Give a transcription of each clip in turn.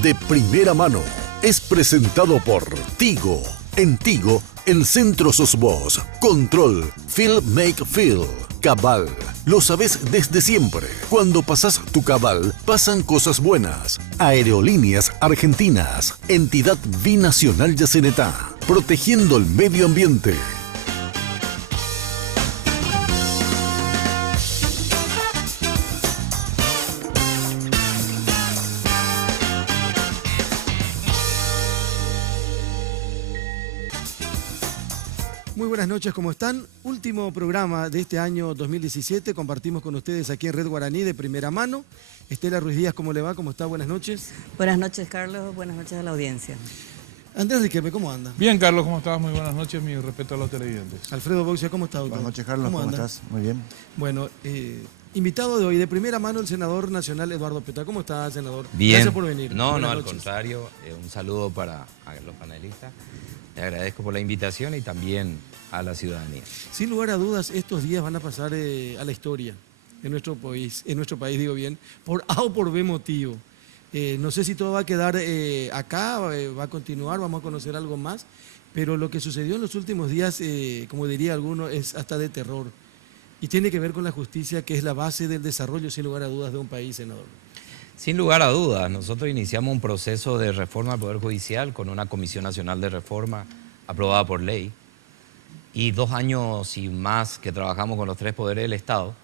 De primera mano es presentado por Tigo. En Tigo, el centro sos vos. Control, Feel Make Feel. Cabal, lo sabés desde siempre. Cuando pasás tu cabal, pasan cosas buenas. Aerolíneas Argentinas, entidad binacional Yacenetá, protegiendo el medio ambiente. Muy buenas noches, ¿cómo están? Último programa de este año 2017, compartimos con ustedes aquí en Red Guaraní de primera mano. Estela Ruiz Díaz, ¿cómo le va? ¿Cómo está? Buenas noches. Buenas noches, Carlos. Buenas noches a la audiencia. Andrés Riquelme, ¿cómo anda? Bien, Carlos, ¿cómo estás? Muy buenas noches, mi respeto a los televidentes. Alfredo Baucia, ¿cómo está, doctor? Buenas noches, Carlos, ¿cómo estás? Muy bien. Bueno, invitado de hoy, de primera mano, el senador nacional Eduardo Peta. ¿Cómo está, senador? Bien. Gracias por venir. No, Buenas al noches. contrario, un saludo para los panelistas. Le agradezco por la invitación y también a la ciudadanía. Sin lugar a dudas, estos días van a pasar a la historia en nuestro país, digo bien, por A o por B motivo. No sé si todo va a quedar acá, va a continuar, vamos a conocer algo más, pero lo que sucedió en los últimos días, como diría alguno, es hasta de terror. Y tiene que ver con la justicia, que es la base del desarrollo, sin lugar a dudas, de un país, senador. Sin lugar a dudas, nosotros iniciamos un proceso de reforma del Poder Judicial con una Comisión Nacional de Reforma aprobada por ley y 2 años y más que trabajamos con los 3 poderes del Estado.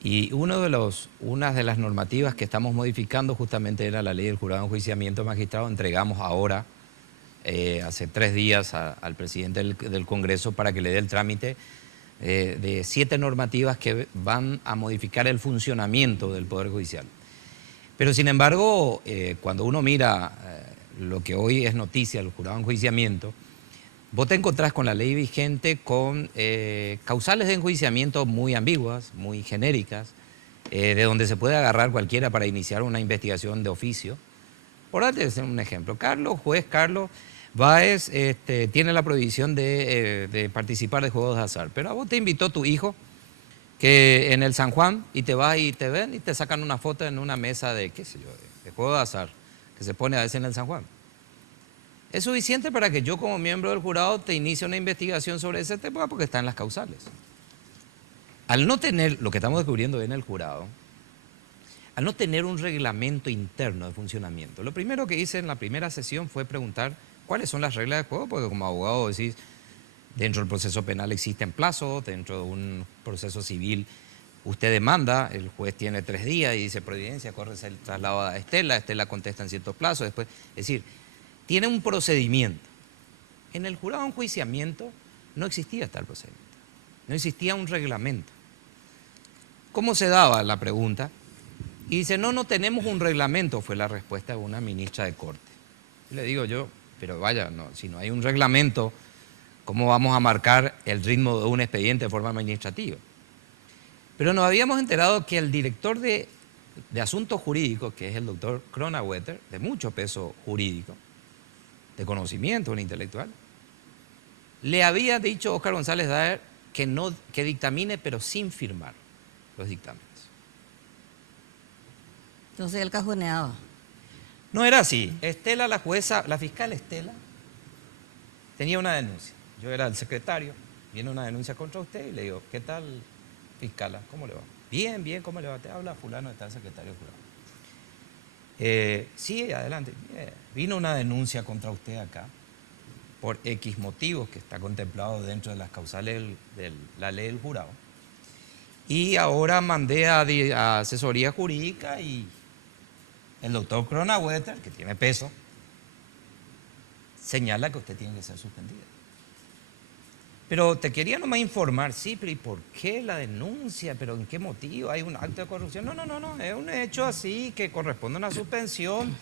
Y una de las normativas que estamos modificando justamente era la ley del jurado de enjuiciamiento de magistrados. Entregamos ahora, hace 3 días, al presidente del Congreso para que le dé el trámite de 7 normativas que van a modificar el funcionamiento del Poder Judicial. Pero sin embargo, cuando uno mira lo que hoy es noticia, el jurado de enjuiciamiento, vos te encontrás con la ley vigente con causales de enjuiciamiento muy ambiguas, muy genéricas, de donde se puede agarrar cualquiera para iniciar una investigación de oficio. Por darte un ejemplo, juez Carlos Báez tiene la prohibición de participar de juegos de azar, pero a vos te invitó tu hijo que en el San Juan y te vas y te ven y te sacan una foto en una mesa de, qué sé yo, de juego de azar, que se pone a veces en el San Juan. ¿Es suficiente para que yo como miembro del jurado te inicie una investigación sobre ese tema? Porque está en las causales. Al no tener, lo que estamos descubriendo en el jurado, al no tener un reglamento interno de funcionamiento, lo primero que hice en la primera sesión fue preguntar cuáles son las reglas de juego, porque como abogado decís, dentro del proceso penal existen plazos, dentro de un proceso civil usted demanda, el juez tiene 3 días y dice providencia, corre el traslado a Estela contesta en ciertos plazos, después, es decir, tiene un procedimiento. En el jurado de enjuiciamiento no existía tal procedimiento, no existía un reglamento. ¿Cómo se daba la pregunta? Y dice, no tenemos un reglamento, fue la respuesta de una ministra de Corte. Y le digo yo, pero vaya, si no hay un reglamento, ¿cómo vamos a marcar el ritmo de un expediente de forma administrativa? Pero nos habíamos enterado que el director de asuntos jurídicos, que es el doctor Kronawetter, de mucho peso jurídico, de conocimiento, un intelectual, le había dicho a Óscar González Daer que dictamine, pero sin firmar los dictámenes. Entonces él cajoneaba. No era así. Estela, la jueza, la fiscal Estela, tenía una denuncia. Yo era el secretario, viene una denuncia contra usted y le digo, ¿qué tal, fiscala? ¿Cómo le va? Bien, ¿cómo le va? Te habla fulano, está el secretario jurado. Sí, adelante. Vino una denuncia contra usted acá por X motivos que está contemplado dentro de las causales de la ley del jurado. Y ahora mandé a asesoría jurídica y el doctor Kronawetter, que tiene peso, señala que usted tiene que ser suspendida. Pero te quería nomás informar, sí, pero ¿y por qué la denuncia? ¿Pero en qué motivo? ¿Hay un acto de corrupción? No, es un hecho así que corresponde a una suspensión.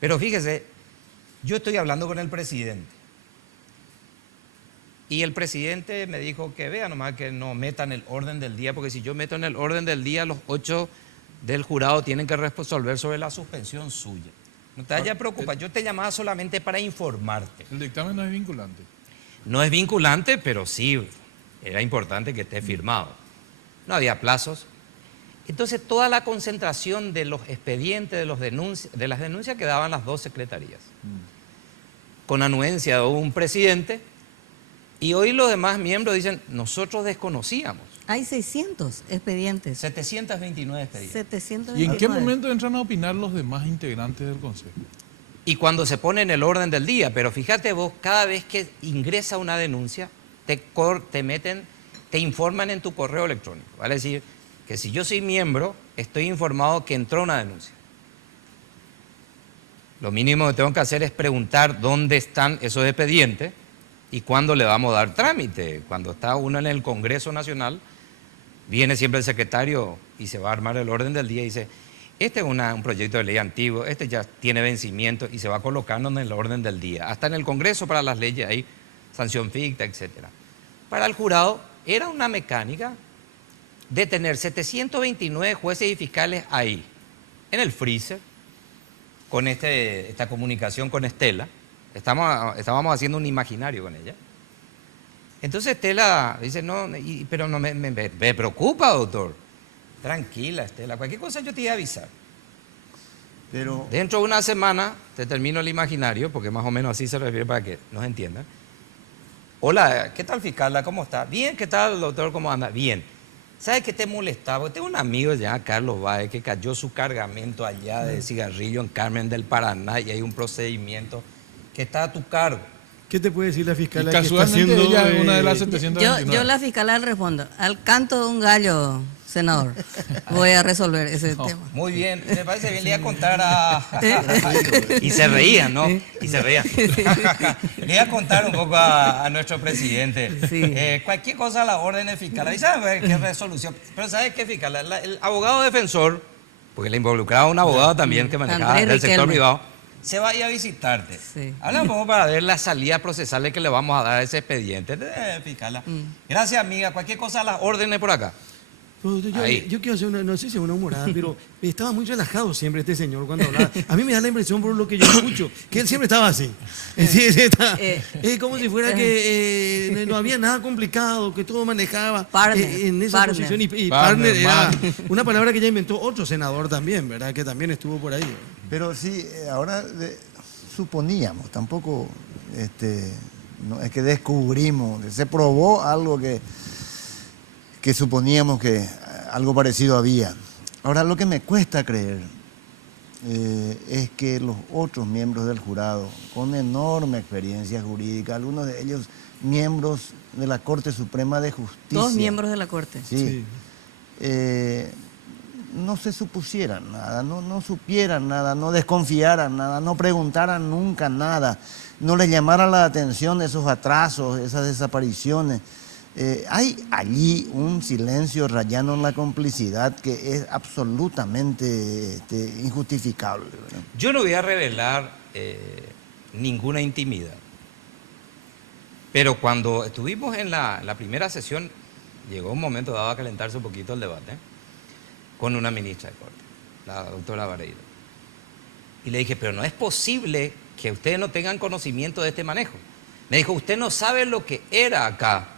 Pero fíjese, yo estoy hablando con el presidente. Y el presidente me dijo que vea nomás que no metan el orden del día, porque si yo meto en el orden del día, los 8 del jurado tienen que resolver sobre la suspensión suya. No te vayas a preocupar, yo te llamaba solamente para informarte. El dictamen no es vinculante. No es vinculante, pero sí era importante que esté firmado. No había plazos. Entonces toda la concentración de los expedientes, de las denuncias quedaban las dos secretarías. Con anuencia de un presidente, y hoy los demás miembros dicen, nosotros desconocíamos. Hay 600 expedientes. 729 expedientes. 729. ¿Y en qué momento entran a opinar los demás integrantes del Consejo? Y cuando se pone en el orden del día, pero fíjate vos, cada vez que ingresa una denuncia, te informan en tu correo electrónico. Vale decir, que si yo soy miembro, estoy informado que entró una denuncia. Lo mínimo que tengo que hacer es preguntar dónde están esos expedientes y cuándo le vamos a dar trámite. Cuando está uno en el Congreso Nacional, viene siempre el secretario y se va a armar el orden del día y dice, este es un proyecto de ley antiguo, este ya tiene vencimiento y se va colocando en el orden del día. Hasta en el Congreso para las leyes hay sanción ficta, etc. Para el jurado era una mecánica de tener 729 jueces y fiscales ahí, en el freezer, con esta comunicación con Estela. Estábamos haciendo un imaginario con ella. Entonces Estela dice, no, pero no me preocupa, doctor. Tranquila, Estela, cualquier cosa yo te iba a avisar. Pero Dentro de una semana te termino el imaginario, porque más o menos así se refiere para que nos entiendan. Hola, ¿qué tal, fiscal? ¿Cómo está? Bien, ¿qué tal, doctor? ¿Cómo anda? Bien. ¿Sabes qué te molestaba? Tengo un amigo ya, Carlos Báez, que cayó su cargamento allá de cigarrillo en Carmen del Paraná y hay un procedimiento que está a tu cargo. ¿Qué te puede decir la fiscal? Y casualmente ella es una de las 729. Yo la fiscal le respondo, al canto de un gallo, senador, voy a resolver ese tema. Muy bien, me parece bien, le iba a contar y se reían, ¿no? Y se reían. Le iba a contar un poco a nuestro presidente. Sí. Cualquier cosa a la orden de fiscal. ¿Y sabes qué resolución? Pero ¿sabes qué, fiscal? El abogado defensor, porque le involucraba a un abogado también que manejaba Andrés del sector Riquelme. privado, se va a ir a visitarte. Sí. Habla un poco para ver las salidas procesales que le vamos a dar a ese expediente. Fiscal. Gracias, amiga. Cualquier cosa a las órdenes por acá. Pues yo quiero hacer una, no sé si es una humorada, pero estaba muy relajado siempre este señor cuando hablaba. A mí me da la impresión, por lo que yo escucho, que él siempre estaba así. Es como si fuera que no había nada complicado, que todo manejaba en esa posición. Y partner era una palabra que ya inventó otro senador también, ¿verdad? Que también estuvo por ahí. Pero sí, ahora suponíamos, tampoco no, es que descubrimos, se probó algo que suponíamos que algo parecido había. Ahora, lo que me cuesta creer es que los otros miembros del jurado, con enorme experiencia jurídica, algunos de ellos miembros de la Corte Suprema de Justicia. 2 miembros de la Corte. Sí. No se supusieran nada, no supieran nada, no desconfiaran nada, no preguntaran nunca nada, no les llamaran la atención esos atrasos, esas desapariciones. Hay allí un silencio rayano en la complicidad que es absolutamente injustificable, ¿verdad? Yo no voy a revelar ninguna intimidad, pero cuando estuvimos en la primera sesión, llegó un momento dado a calentarse un poquito el debate con una ministra de Corte, la doctora Vareiro. Y le dije, pero no es posible que ustedes no tengan conocimiento de este manejo. Me dijo, usted no sabe lo que era acá.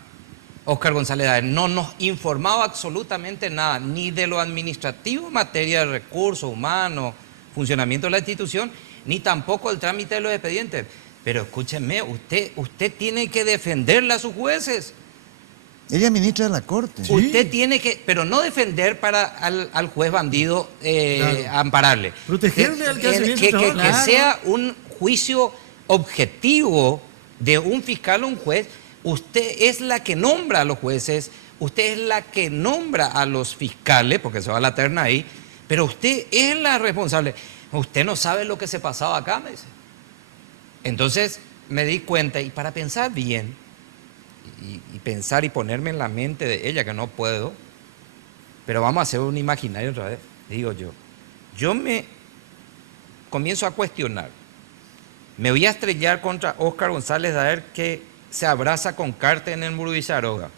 Óscar González Daer no nos informaba absolutamente nada, ni de lo administrativo en materia de recursos humanos, funcionamiento de la institución, ni tampoco el trámite de los expedientes. Pero escúchenme, usted tiene que defenderle a sus jueces. Ella es ministra de la Corte. Sí. Usted tiene que, pero no defender al juez bandido, claro, ampararle. Protegerle al que hace bien su trabajo. Que sea un juicio objetivo de un fiscal o un juez. Usted es la que nombra a los jueces, usted es la que nombra a los fiscales, porque se va la terna ahí, pero usted es la responsable. Usted no sabe lo que se pasaba acá, me dice. Entonces me di cuenta, y para pensar bien, y pensar y ponerme en la mente de ella, que no puedo, pero vamos a hacer un imaginario otra vez, digo yo me comienzo a cuestionar, me voy a estrellar contra Óscar González Daer, que se abraza con Carte en el Murubizaroga.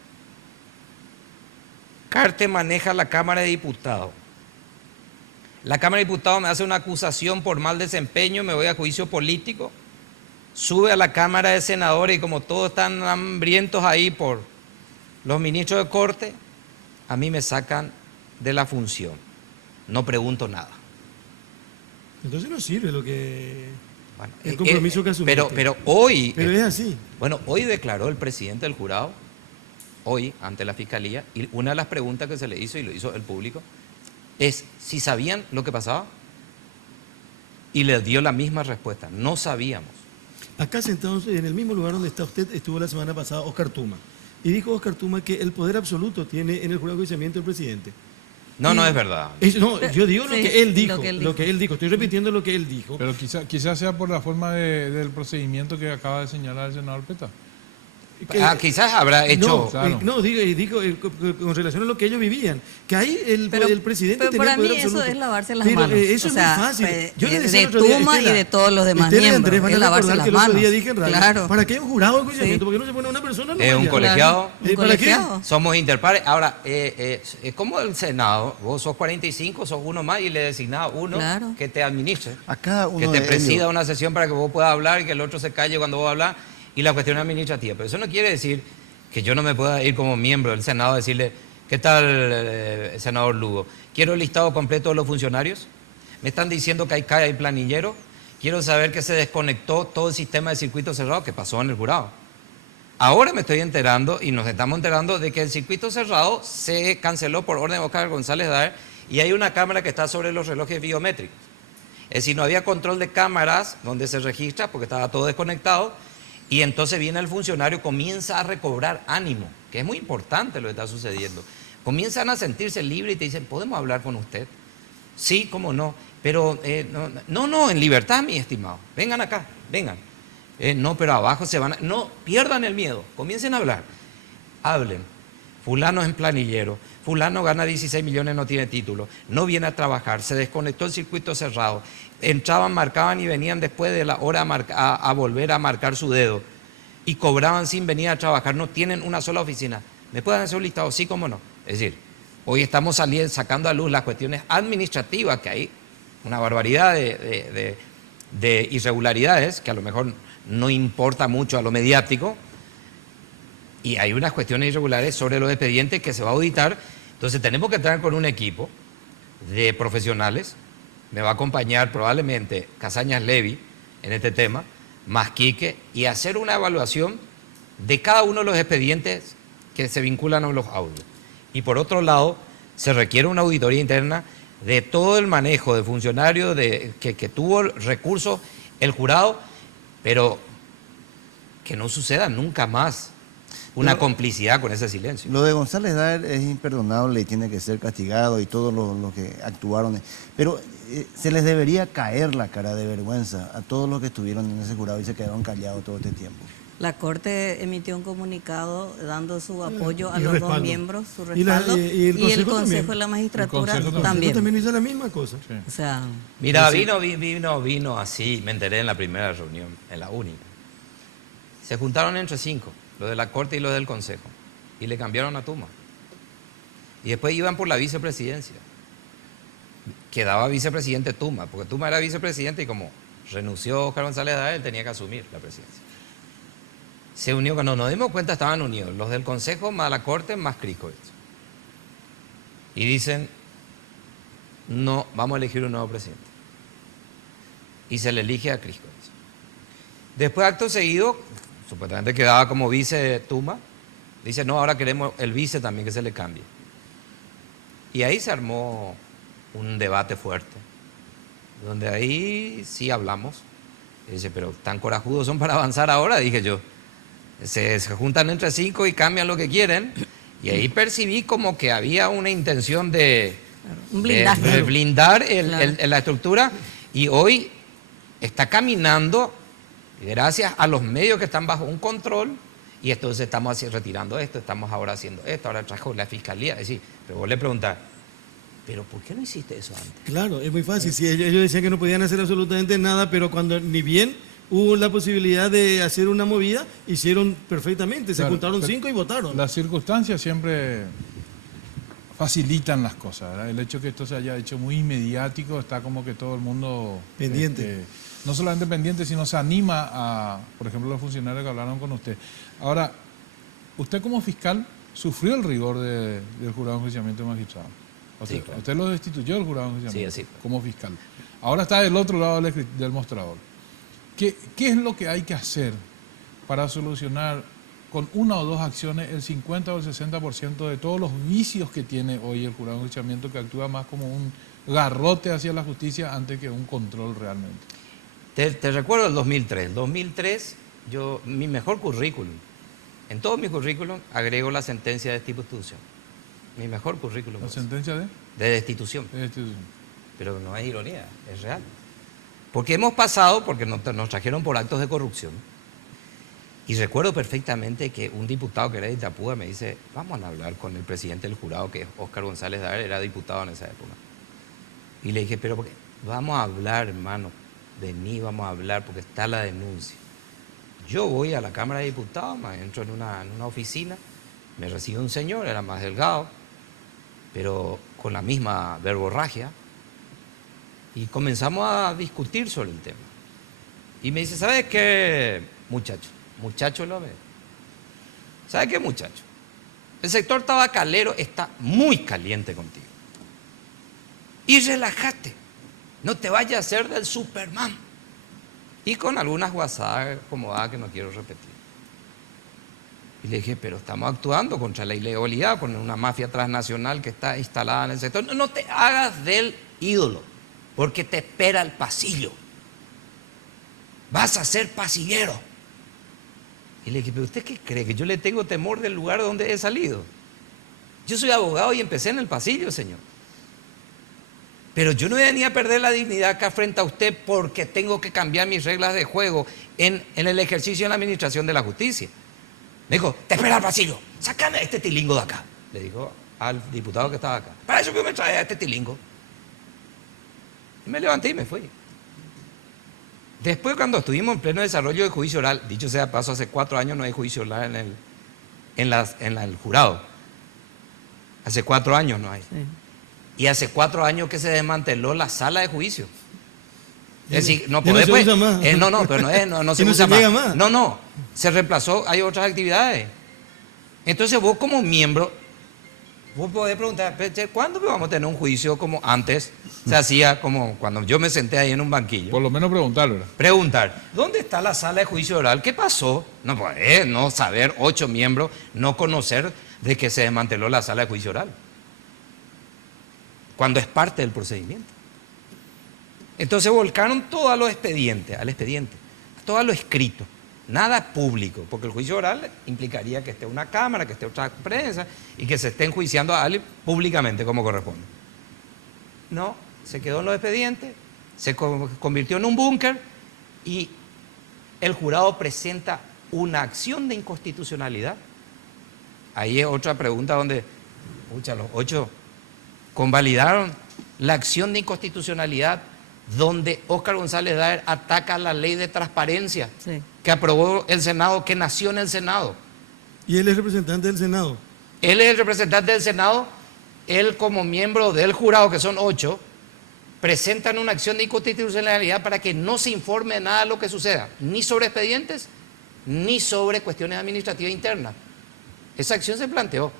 Carte maneja la Cámara de Diputados. La Cámara de Diputados me hace una acusación por mal desempeño, me voy a juicio político, sube a la Cámara de Senadores y como todos están hambrientos ahí por los ministros de Corte, a mí me sacan de la función, no pregunto nada. Entonces no sirve lo que... Bueno, el compromiso que asumiste. Pero hoy... Pero es así. Bueno, hoy declaró el presidente del jurado, hoy, ante la fiscalía, y una de las preguntas que se le hizo, y lo hizo el público, es si sabían lo que pasaba, y le dio la misma respuesta, no sabíamos. Acá sentados en el mismo lugar donde está usted, estuvo la semana pasada Oscar Tuma. Y dijo Oscar Tuma que el poder absoluto tiene en el jurado de enjuiciamiento el presidente. No, no es verdad. No, yo digo lo Sí, que él dijo, lo que él dijo. Estoy repitiendo lo que él dijo. Pero quizás sea por la forma del procedimiento que acaba de señalar el senador Peta. Quizás habrá hecho... No, Claro. no digo con relación a lo que ellos vivían, que ahí el presidente pero tenía para el poder mí eso absoluto. es lavarse las Pero, manos. eso O sea, es muy fácil. Yo le decía de el otro día, Tuma y Estela, de todos los demás Estela y miembros. Andrés van Es a lavarse recordar las que el otro manos. día dije en radio, Claro. ¿para qué hay un jurado de enjuiciamiento? Sí. ¿Por qué no se pone una persona? Es un nomás ya? colegiado. Un ¿Para qué? colegiado. Somos interpares. Ahora, es como el Senado, vos sos 45, sos uno más y le designás a uno Claro. que te administre, A cada uno que te de presida ellos. una sesión para que vos puedas hablar y que el otro se calle cuando vos hablas, y la cuestión administrativa. Pero eso no quiere decir que yo no me pueda ir como miembro del Senado a decirle, ¿qué tal, senador Lugo? Quiero el listado completo de los funcionarios. Me están diciendo que hay planillero. Quiero saber que se desconectó todo el sistema de circuito cerrado que pasó en el jurado. Ahora me estoy enterando y nos estamos enterando de que el circuito cerrado se canceló por orden de Oscar González Daer y hay una cámara que está sobre los relojes biométricos. Es decir, no había control de cámaras donde se registra porque estaba todo desconectado y entonces viene el funcionario, comienza a recobrar ánimo, que es muy importante lo que está sucediendo. Comienzan a sentirse libres y te dicen, ¿podemos hablar con usted? Sí, cómo no, pero no, en libertad, mi estimado. Vengan acá, vengan. No, pero abajo se van a... No, pierdan el miedo, comiencen a hablar. Hablen. Fulano es planillero, fulano gana 16 millones, no tiene título, no viene a trabajar, se desconectó el circuito cerrado, entraban, marcaban y venían después de la hora a volver a marcar su dedo y cobraban sin venir a trabajar, no tienen una sola oficina. ¿Me pueden hacer un listado? Sí, cómo no. Es decir, hoy estamos sacando a luz las cuestiones administrativas, que hay una barbaridad de irregularidades, que a lo mejor no importa mucho a lo mediático, y hay unas cuestiones irregulares sobre los expedientes que se va a auditar. Entonces tenemos que entrar con un equipo de profesionales, me va a acompañar probablemente Casañas Levy en este tema, más Quique, y hacer una evaluación de cada uno de los expedientes que se vinculan a los audios. Y por otro lado, se requiere una auditoría interna de todo el manejo de funcionarios que tuvo recursos el jurado, pero que no suceda nunca más una complicidad con ese silencio. Lo de González Daer es imperdonable y tiene que ser castigado y todos los que actuaron. Pero se les debería caer la cara de vergüenza a todos los que estuvieron en ese jurado y se quedaron callados todo este tiempo. La Corte emitió un comunicado dando su apoyo a Y los respaldo. dos miembros, su Y respaldo, y el Consejo Consejo también. de la Magistratura El Consejo también. También hizo la misma cosa. Sí. O sea, Mira, vino así, me enteré en la primera reunión, en la única. Se juntaron entre 5, los de la Corte y los del Consejo, y le cambiaron a Tuma. Y después iban por la vicepresidencia. Quedaba vicepresidente Tuma, porque Tuma era vicepresidente y como renunció Oscar González Daer, él tenía que asumir la presidencia. Se unió, cuando nos dimos cuenta estaban unidos, los del Consejo más la Corte más Criscovich. Y dicen, no, vamos a elegir un nuevo presidente. Y se le elige a Criscovich. Después, acto seguido, supuestamente quedaba como vice Tuma, dice, no, ahora queremos el vice también que se le cambie. Y ahí se armó un debate fuerte, donde ahí sí hablamos. Y dice, pero tan corajudos son para avanzar ahora, dije yo. Se juntan entre 5 y cambian lo que quieren. Y ahí percibí como que había una intención de un blindaje. de blindar Claro. la estructura. Y hoy está caminando gracias a los medios que están bajo un control. Y entonces estamos así, retirando esto, estamos ahora haciendo esto, ahora trajo la fiscalía. Es decir, pero vos le preguntás, ¿pero por qué no hiciste eso antes? Claro, es muy fácil. Sí, ellos decían que no podían hacer absolutamente nada, pero cuando ni bien hubo la posibilidad de hacer una movida, hicieron perfectamente. Se Claro, juntaron pero 5 y votaron. Las circunstancias siempre facilitan las cosas, ¿verdad? El hecho que esto se haya hecho muy mediático está como que todo el mundo... Pendiente. No solamente pendiente, sino se anima a, por ejemplo, los funcionarios que hablaron con usted. Ahora, usted como fiscal sufrió el rigor del jurado de enjuiciamiento de magistrados. Usted, Sí, claro. usted lo destituyó del jurado de Sí, enjuiciamiento así fue. como fiscal. Ahora está del otro lado del mostrador. ¿Qué es lo que hay que hacer para solucionar con una o dos acciones el 50 o el 60% de todos los vicios que tiene hoy el jurado de enjuiciamiento, que actúa más como un garrote hacia la justicia antes que un control realmente? Te recuerdo el 2003. 2003, mi mejor currículum, en todo mi currículum agrego la sentencia de destitución. Mi mejor currículum. ¿La es sentencia de destitución. destitución? Pero no es ironía, es real. Porque hemos pasado, porque nos trajeron por actos de corrupción. Y recuerdo perfectamente que un diputado que era de Itapúa me dice, vamos a hablar con el presidente del jurado, que es Óscar González Daer, era diputado en esa época. Y le dije, pero ¿por qué? Vamos a hablar, hermano, de mí vamos a hablar porque está la denuncia. Yo voy a la Cámara de Diputados, me entro en una oficina, me recibe un señor, era más delgado, pero con la misma verborragia, y comenzamos a discutir sobre el tema. Y me dice, ¿sabes qué, muchacho? Muchacho lo ve. ¿Sabe qué, muchacho? El sector tabacalero está muy caliente contigo. Y relájate. No te vayas a hacer del Superman. Y con algunas guasadas acomodadas que no quiero repetir. Y le dije, pero estamos actuando contra la ilegalidad, con una mafia transnacional que está instalada en el sector. No te hagas del ídolo, porque te espera el pasillo. Vas a ser pasillero. Y le dije, ¿pero usted qué cree? ¿Que yo le tengo temor del lugar donde he salido? Yo soy abogado y empecé en el pasillo, señor. Pero yo no venía a perder la dignidad acá frente a usted porque tengo que cambiar mis reglas de juego en el ejercicio de la administración de la justicia. Me dijo, te espera el pasillo, sácame a este tilingo de acá. Le dijo al diputado que estaba acá. Para eso que me trae a este tilingo. Y me levanté y me fui. Después, cuando estuvimos en pleno desarrollo de juicio oral, dicho sea de paso, hace 4 años no hay juicio oral en el jurado. Hace 4 años no hay. Sí. Y hace 4 años que se desmanteló la sala de juicio. Es decir, no Ya no se podés, usa más. pero no se Ya no usa se llega más. más. No, se reemplazó, hay otras actividades. Entonces vos como miembro, vos podés preguntar, ¿cuándo vamos a tener un juicio como antes se hacía, como cuando yo me senté ahí en un banquillo? Por lo menos preguntarlo, ¿verdad? Preguntar, ¿dónde está la sala de juicio oral? ¿Qué pasó? No podés no saber, 8 miembros, no conocer de que se desmanteló la sala de juicio oral. Cuando es parte del procedimiento. Entonces volcaron todo a lo expediente, todo a lo escrito, nada público, porque el juicio oral implicaría que esté una cámara, que esté otra prensa y que se esté enjuiciando a alguien públicamente como corresponde. No, se quedó en los expedientes, se convirtió en un búnker y el jurado presenta una acción de inconstitucionalidad. Ahí es otra pregunta donde, los 8 convalidaron la acción de inconstitucionalidad donde Óscar González Daer ataca la ley de transparencia Sí. que aprobó el Senado, que nació en el Senado. Y él es representante del Senado. Él es el representante del Senado, él como miembro del jurado, que son 8, presentan una acción de inconstitucionalidad para que no se informe nada de lo que suceda, ni sobre expedientes, ni sobre cuestiones administrativas internas. Esa acción se planteó.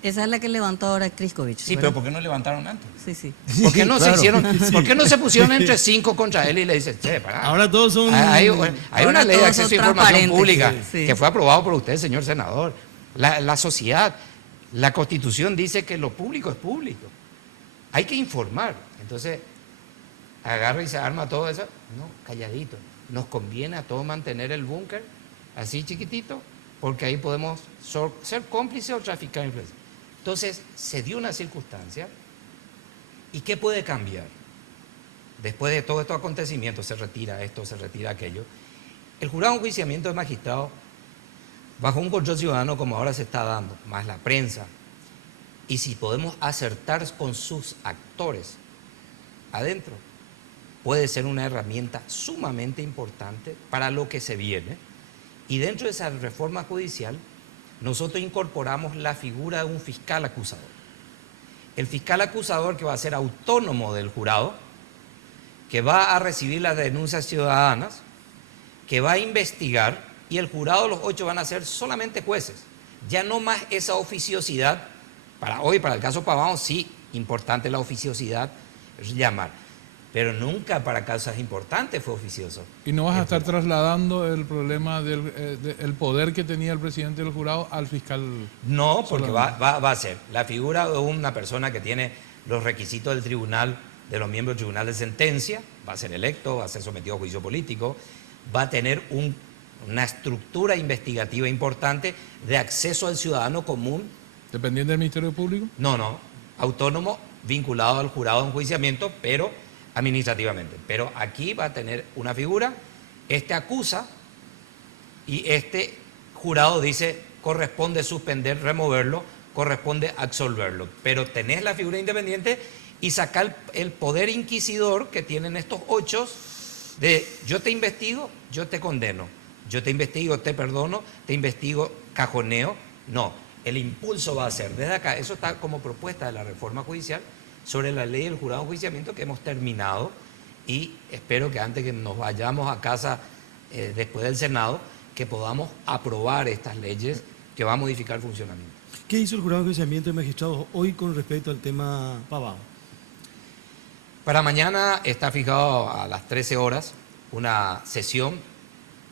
Esa es la que levantó ahora Kriskovich. Sí, ¿verdad? pero ¿por qué no levantaron antes? Sí, sí. ¿Por qué no Claro. ¿Por qué no se pusieron entre 5 contra él y le dicen, che, pará? Ahora todos son... Hay Ahora una ley de todos acceso a son información transparentes, pública sí. que fue aprobado por usted, señor senador. La sociedad, la Constitución dice que lo público es público. Hay que informar. Entonces, agarra y se arma todo eso. No, calladito. Nos conviene a todos mantener el búnker así chiquitito, porque ahí podemos ser cómplices o traficar influencia. Entonces, se dio una circunstancia. ¿Y qué puede cambiar? Después de todos estos acontecimientos, se retira esto, se retira aquello. El jurado de enjuiciamiento de magistrados, bajo un control ciudadano como ahora se está dando, más la prensa, y si podemos acertar con sus actores adentro, puede ser una herramienta sumamente importante para lo que se viene. Y dentro de esa reforma judicial, nosotros incorporamos la figura de un fiscal acusador. El fiscal acusador que va a ser autónomo del jurado, que va a recibir las denuncias ciudadanas, que va a investigar, y el jurado, los 8 van a ser solamente jueces. Ya no más esa oficiosidad, para hoy, para el caso Pavón, sí, importante la oficiosidad, es llamar. Pero nunca para causas importantes fue oficioso. ¿Y no vas a estar trasladando el problema del poder que tenía el presidente del jurado al fiscal? No, porque va a ser la figura de una persona que tiene los requisitos del tribunal, de los miembros del tribunal de sentencia, va a ser electo, va a ser sometido a juicio político, va a tener una estructura investigativa importante de acceso al ciudadano común. ¿Dependiente del Ministerio Público? No, autónomo, vinculado al jurado de enjuiciamiento, pero administrativamente. Pero aquí va a tener una figura, acusa y jurado dice corresponde suspender, removerlo, corresponde absolverlo. Pero tenés la figura independiente y sacar el poder inquisidor que tienen estos 8 de yo te investigo, yo te condeno, yo te investigo, te perdono, te investigo, cajoneo. No, el impulso va a ser desde acá, eso está como propuesta de la reforma judicial sobre la ley del jurado de enjuiciamiento que hemos terminado y espero que antes que nos vayamos a casa después del Senado, que podamos aprobar estas leyes que van a modificar el funcionamiento. ¿Qué hizo el jurado de enjuiciamiento de magistrados hoy con respecto al tema Pavao? Para mañana está fijado a las 13 horas una sesión,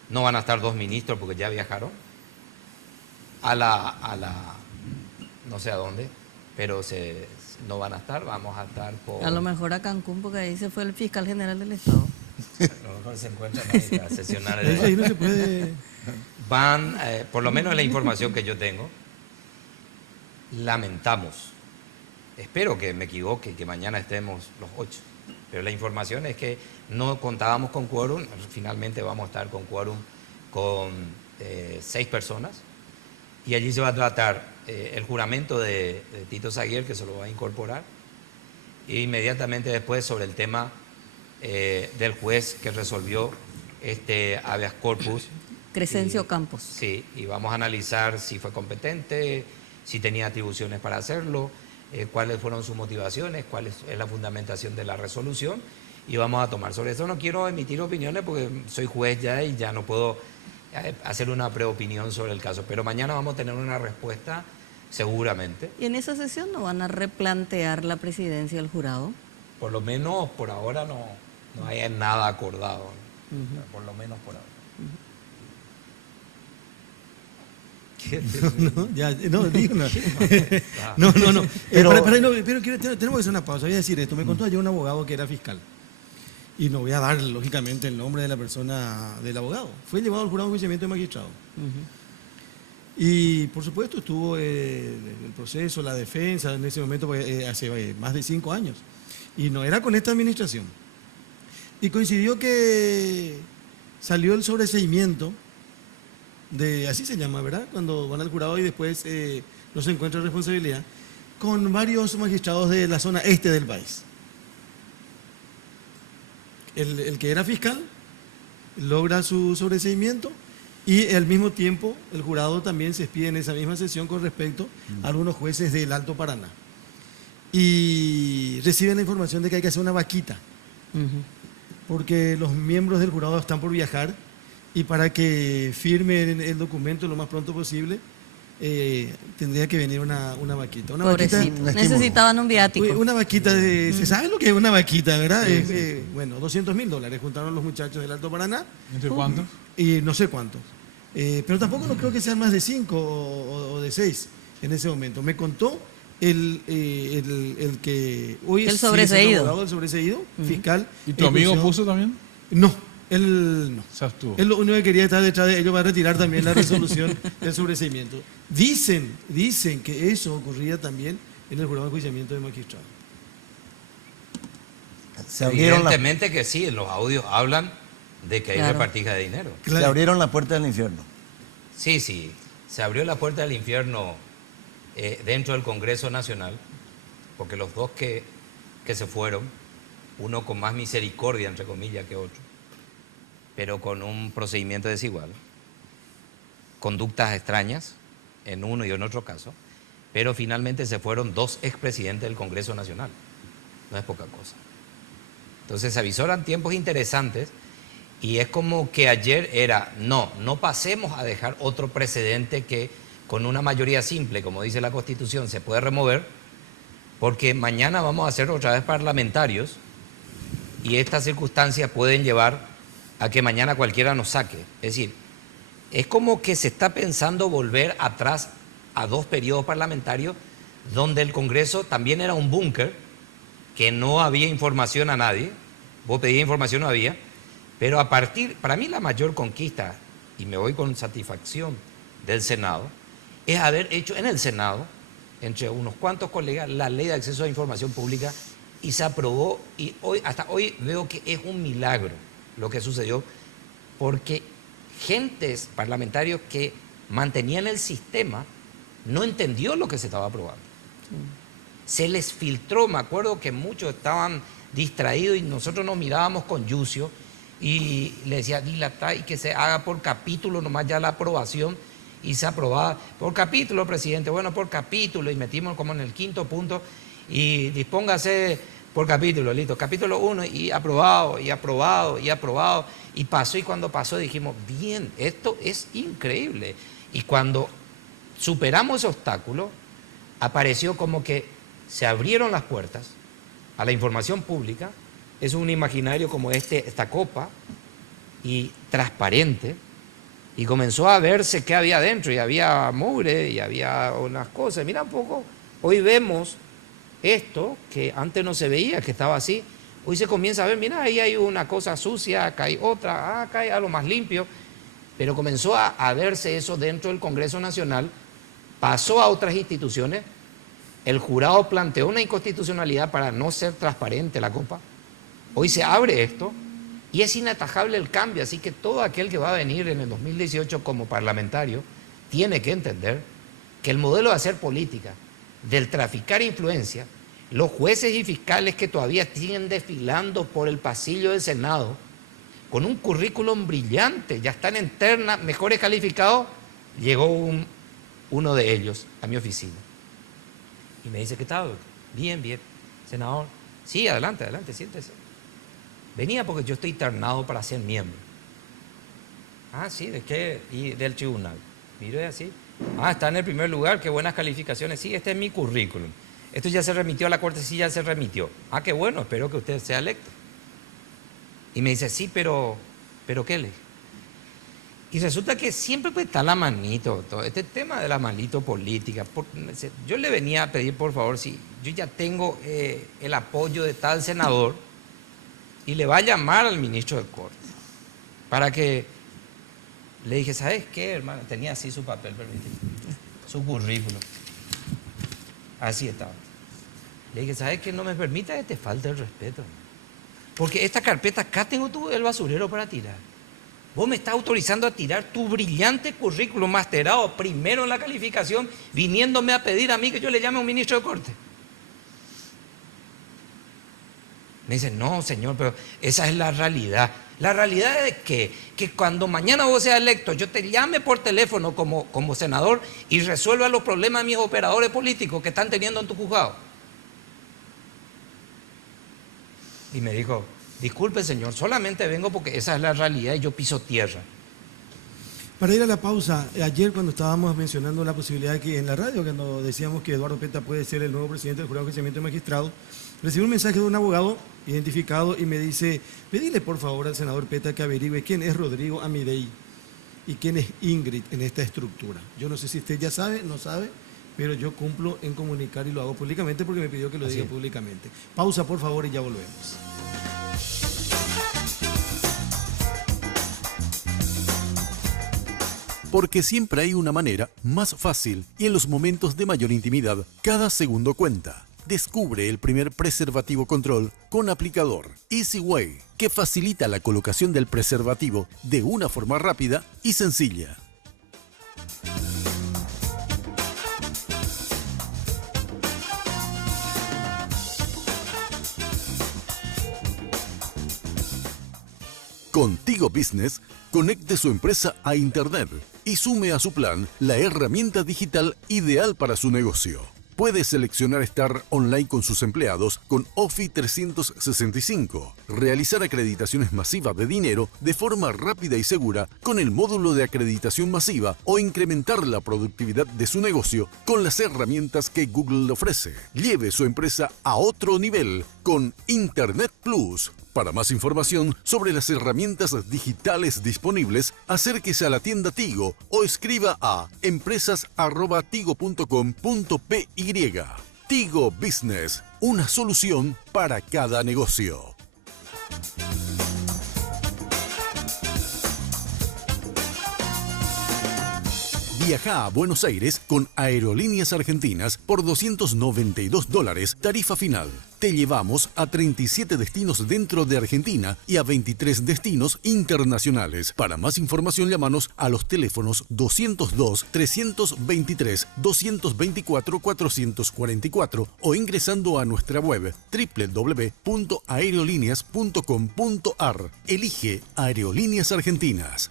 no van a estar 2 ministros porque ya viajaron, no sé a dónde, pero no van a estar, vamos a estar por... A lo mejor a Cancún, porque ahí se fue el fiscal general del Estado. A lo mejor se encuentran ahí a sesionar. Ahí no se puede... Van, por lo menos la información que yo tengo, lamentamos, espero que me equivoque, que mañana estemos los 8, pero la información es que no contábamos con quórum, finalmente vamos a estar con quórum con 6 personas, y allí se va a tratar el juramento de Tito Saguier, que se lo va a incorporar, e inmediatamente después sobre el tema del juez que resolvió habeas corpus. Crescencio Campos. Sí, y vamos a analizar si fue competente, si tenía atribuciones para hacerlo, cuáles fueron sus motivaciones, cuál es la fundamentación de la resolución, y vamos a tomar. Sobre eso no quiero emitir opiniones porque soy juez ya y ya no puedo hacer una preopinión sobre el caso, pero mañana vamos a tener una respuesta seguramente. ¿Y en esa sesión no van a replantear la presidencia del jurado? Por lo menos por ahora no hay nada acordado, por lo menos por ahora. No. Pero tenemos que hacer una pausa. Voy a decir esto. Me contó ayer un abogado que era fiscal. Y no voy a dar, lógicamente, el nombre de la persona del abogado. Fue llevado al jurado de enjuiciamiento de magistrado. Y, por supuesto, estuvo el proceso, la defensa, en ese momento, hace más de 5 años. Y no era con esta administración. Y coincidió que salió el sobreseimiento así se llama, ¿verdad? Cuando van al jurado y después no se encuentra responsabilidad, con varios magistrados de la zona este del país. El que era fiscal logra su sobreseimiento y al mismo tiempo el jurado también se expide en esa misma sesión con respecto a algunos jueces del Alto Paraná. Y reciben la información de que hay que hacer una vaquita, porque los miembros del jurado están por viajar. Y para que firmen el documento lo más pronto posible, tendría que venir una vaquita. Pobrecito, necesitaban un viático. Una vaquita, ¿se sabe lo que es una vaquita, verdad? Bueno, $200.000 juntaron los muchachos del Alto Paraná. ¿Entre cuántos? Y no sé cuántos. Pero tampoco no creo que sean más de 5 o de 6 en ese momento. Me contó el que hoy el sobreseído. abogado del sobreseído, fiscal. ¿Y tu amigo puso también? No. Él no. Él lo único que quería estar detrás de ellos va a retirar también la resolución del sobreseimiento. Dicen que eso ocurría también en el jurado de enjuiciamiento de magistrado. Evidentemente que sí, en los audios hablan de que hay repartija de dinero. Se abrieron la puerta del infierno. Sí, se abrió la puerta del infierno dentro del Congreso Nacional, porque los 2 que se fueron, uno con más misericordia, entre comillas, que otro, pero con un procedimiento desigual, conductas extrañas en uno y en otro caso, pero finalmente se fueron 2 expresidentes del Congreso Nacional. No es poca cosa. Entonces se avisoran tiempos interesantes y es como que ayer era, no pasemos a dejar otro precedente que con una mayoría simple, como dice la Constitución, se puede remover, porque mañana vamos a ser otra vez parlamentarios y estas circunstancias pueden llevar a que mañana cualquiera nos saque. Es decir, es como que se está pensando volver atrás a 2 periodos parlamentarios donde el Congreso también era un búnker, que no había información a nadie, vos pedías información, no había, pero a partir, para mí la mayor conquista, y me voy con satisfacción del Senado, es haber hecho en el Senado, entre unos cuantos colegas, la ley de acceso a información pública y se aprobó, y hoy, hasta hoy veo que es un milagro lo que sucedió, porque gentes parlamentarios que mantenían el sistema no entendió lo que se estaba aprobando. Se les filtró, me acuerdo que muchos estaban distraídos y nosotros nos mirábamos con Yucio y le decía, dilata y que se haga por capítulo nomás ya la aprobación, y se aprobaba por capítulo, presidente, bueno, por capítulo, y metimos como en el 5.º punto y dispóngase por capítulo, listo, capítulo 1 y aprobado, y aprobado, y aprobado, y pasó, y cuando pasó dijimos, bien, esto es increíble. Y cuando superamos ese obstáculo, apareció como que se abrieron las puertas a la información pública, es un imaginario como esta copa, y transparente, y comenzó a verse qué había adentro, y había mugre, y había unas cosas. Mira un poco, hoy vemos esto que antes no se veía, que estaba así, hoy se comienza a ver, mira, ahí hay una cosa sucia, acá hay otra, acá hay algo más limpio, pero comenzó a verse eso dentro del Congreso Nacional, pasó a otras instituciones, el jurado planteó una inconstitucionalidad para no ser transparente la copa, hoy se abre esto, y es inatajable el cambio, así que todo aquel que va a venir en el 2018 como parlamentario tiene que entender que el modelo de hacer política, del traficar influencia, los jueces y fiscales que todavía siguen desfilando por el pasillo del Senado, con un currículum brillante, ya están en terna, mejores calificados, llegó uno de ellos a mi oficina. Y me dice, ¿qué tal? Bien, bien, senador. Sí, adelante, adelante, siéntese. Venía porque yo estoy internado para ser miembro. Ah, sí, ¿de qué? Y del tribunal. Miro así. Ah, está en el primer lugar, qué buenas calificaciones. Sí, este es mi currículum. Esto ya se remitió a la Corte, sí, ya se remitió. Ah, qué bueno, espero que usted sea electo. Y me dice, sí, pero ¿qué le? Y resulta que siempre pues está la manito, todo este tema de la manito política. Yo le venía a pedir, por favor, si yo ya tengo el apoyo de tal senador, y le va a llamar al ministro de Corte para que le dije, ¿sabes qué, hermano? Tenía así su papel, permíteme, su currículum. Así estaba. Le dije, ¿sabes qué? No me permita que te falte el respeto, hermano. Porque esta carpeta, acá tengo el basurero para tirar. Vos me estás autorizando a tirar tu brillante currículum masterado primero en la calificación, viniéndome a pedir a mí que yo le llame a un ministro de Corte. Me dice, no, señor, pero esa es la realidad. La realidad es que cuando mañana vos seas electo, yo te llame por teléfono como senador y resuelva los problemas de mis operadores políticos que están teniendo en tu juzgado. Y me dijo, disculpe, señor, solamente vengo porque esa es la realidad y yo piso tierra. Para ir a la pausa, ayer cuando estábamos mencionando la posibilidad de que en la radio, cuando decíamos que Eduardo Peta puede ser el nuevo presidente del Jurado de Enjuiciamiento de Magistrados, recibí un mensaje de un abogado identificado y me dice, pedile por favor al senador Peta que averigüe quién es Rodrigo Amidei y quién es Ingrid en esta estructura. Yo no sé si usted ya sabe, no sabe, pero yo cumplo en comunicar y lo hago públicamente porque me pidió que lo diga públicamente. Pausa por favor y ya volvemos. Porque siempre hay una manera más fácil y en los momentos de mayor intimidad, cada segundo cuenta. Descubre el primer preservativo control con aplicador Easy Way, que facilita la colocación del preservativo de una forma rápida y sencilla. Contigo Business conecte su empresa a Internet y sume a su plan la herramienta digital ideal para su negocio. Puede seleccionar estar online con sus empleados con Office 365, realizar acreditaciones masivas de dinero de forma rápida y segura con el módulo de acreditación masiva o incrementar la productividad de su negocio con las herramientas que Google le ofrece. Lleve su empresa a otro nivel con Internet Plus. Para más información sobre las herramientas digitales disponibles, acérquese a la tienda Tigo o escriba a empresas@tigo.com.py. Tigo Business, una solución para cada negocio. Viaja a Buenos Aires con Aerolíneas Argentinas por $292, tarifa final. Te llevamos a 37 destinos dentro de Argentina y a 23 destinos internacionales. Para más información, llámanos a los teléfonos 202-323-224-444 o ingresando a nuestra web www.aerolíneas.com.ar. Elige Aerolíneas Argentinas.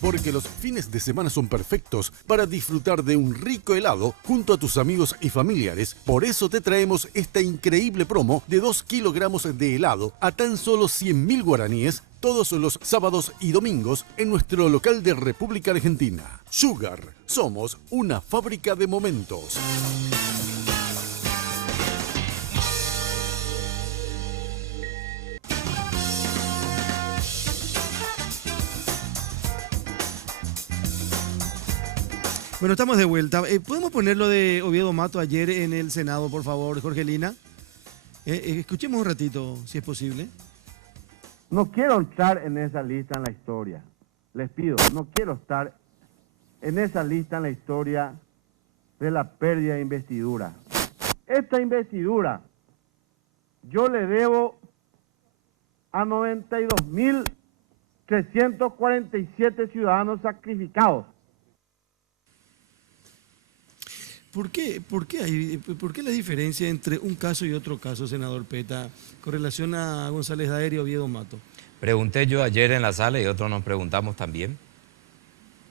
Porque los fines de semana son perfectos para disfrutar de un rico helado junto a tus amigos y familiares. Por eso te traemos esta increíble promo de 2 kilogramos de helado a tan solo 100.000 guaraníes todos los sábados y domingos en nuestro local de República Argentina. Sugar, somos una fábrica de momentos. Bueno, estamos de vuelta. ¿Podemos poner lo de Oviedo Mato ayer en el Senado, por favor, Jorgelina? Escuchemos un ratito, si es posible. No quiero estar en esa lista en la historia. Les pido, no quiero estar en esa lista en la historia de la pérdida de investidura. Esta investidura yo le debo a 92.347 ciudadanos sacrificados. ¿Por qué la diferencia entre un caso y otro caso, senador Peta, con relación a González Daer y Oviedo Mato? Pregunté yo ayer en la sala y otros nos preguntamos también.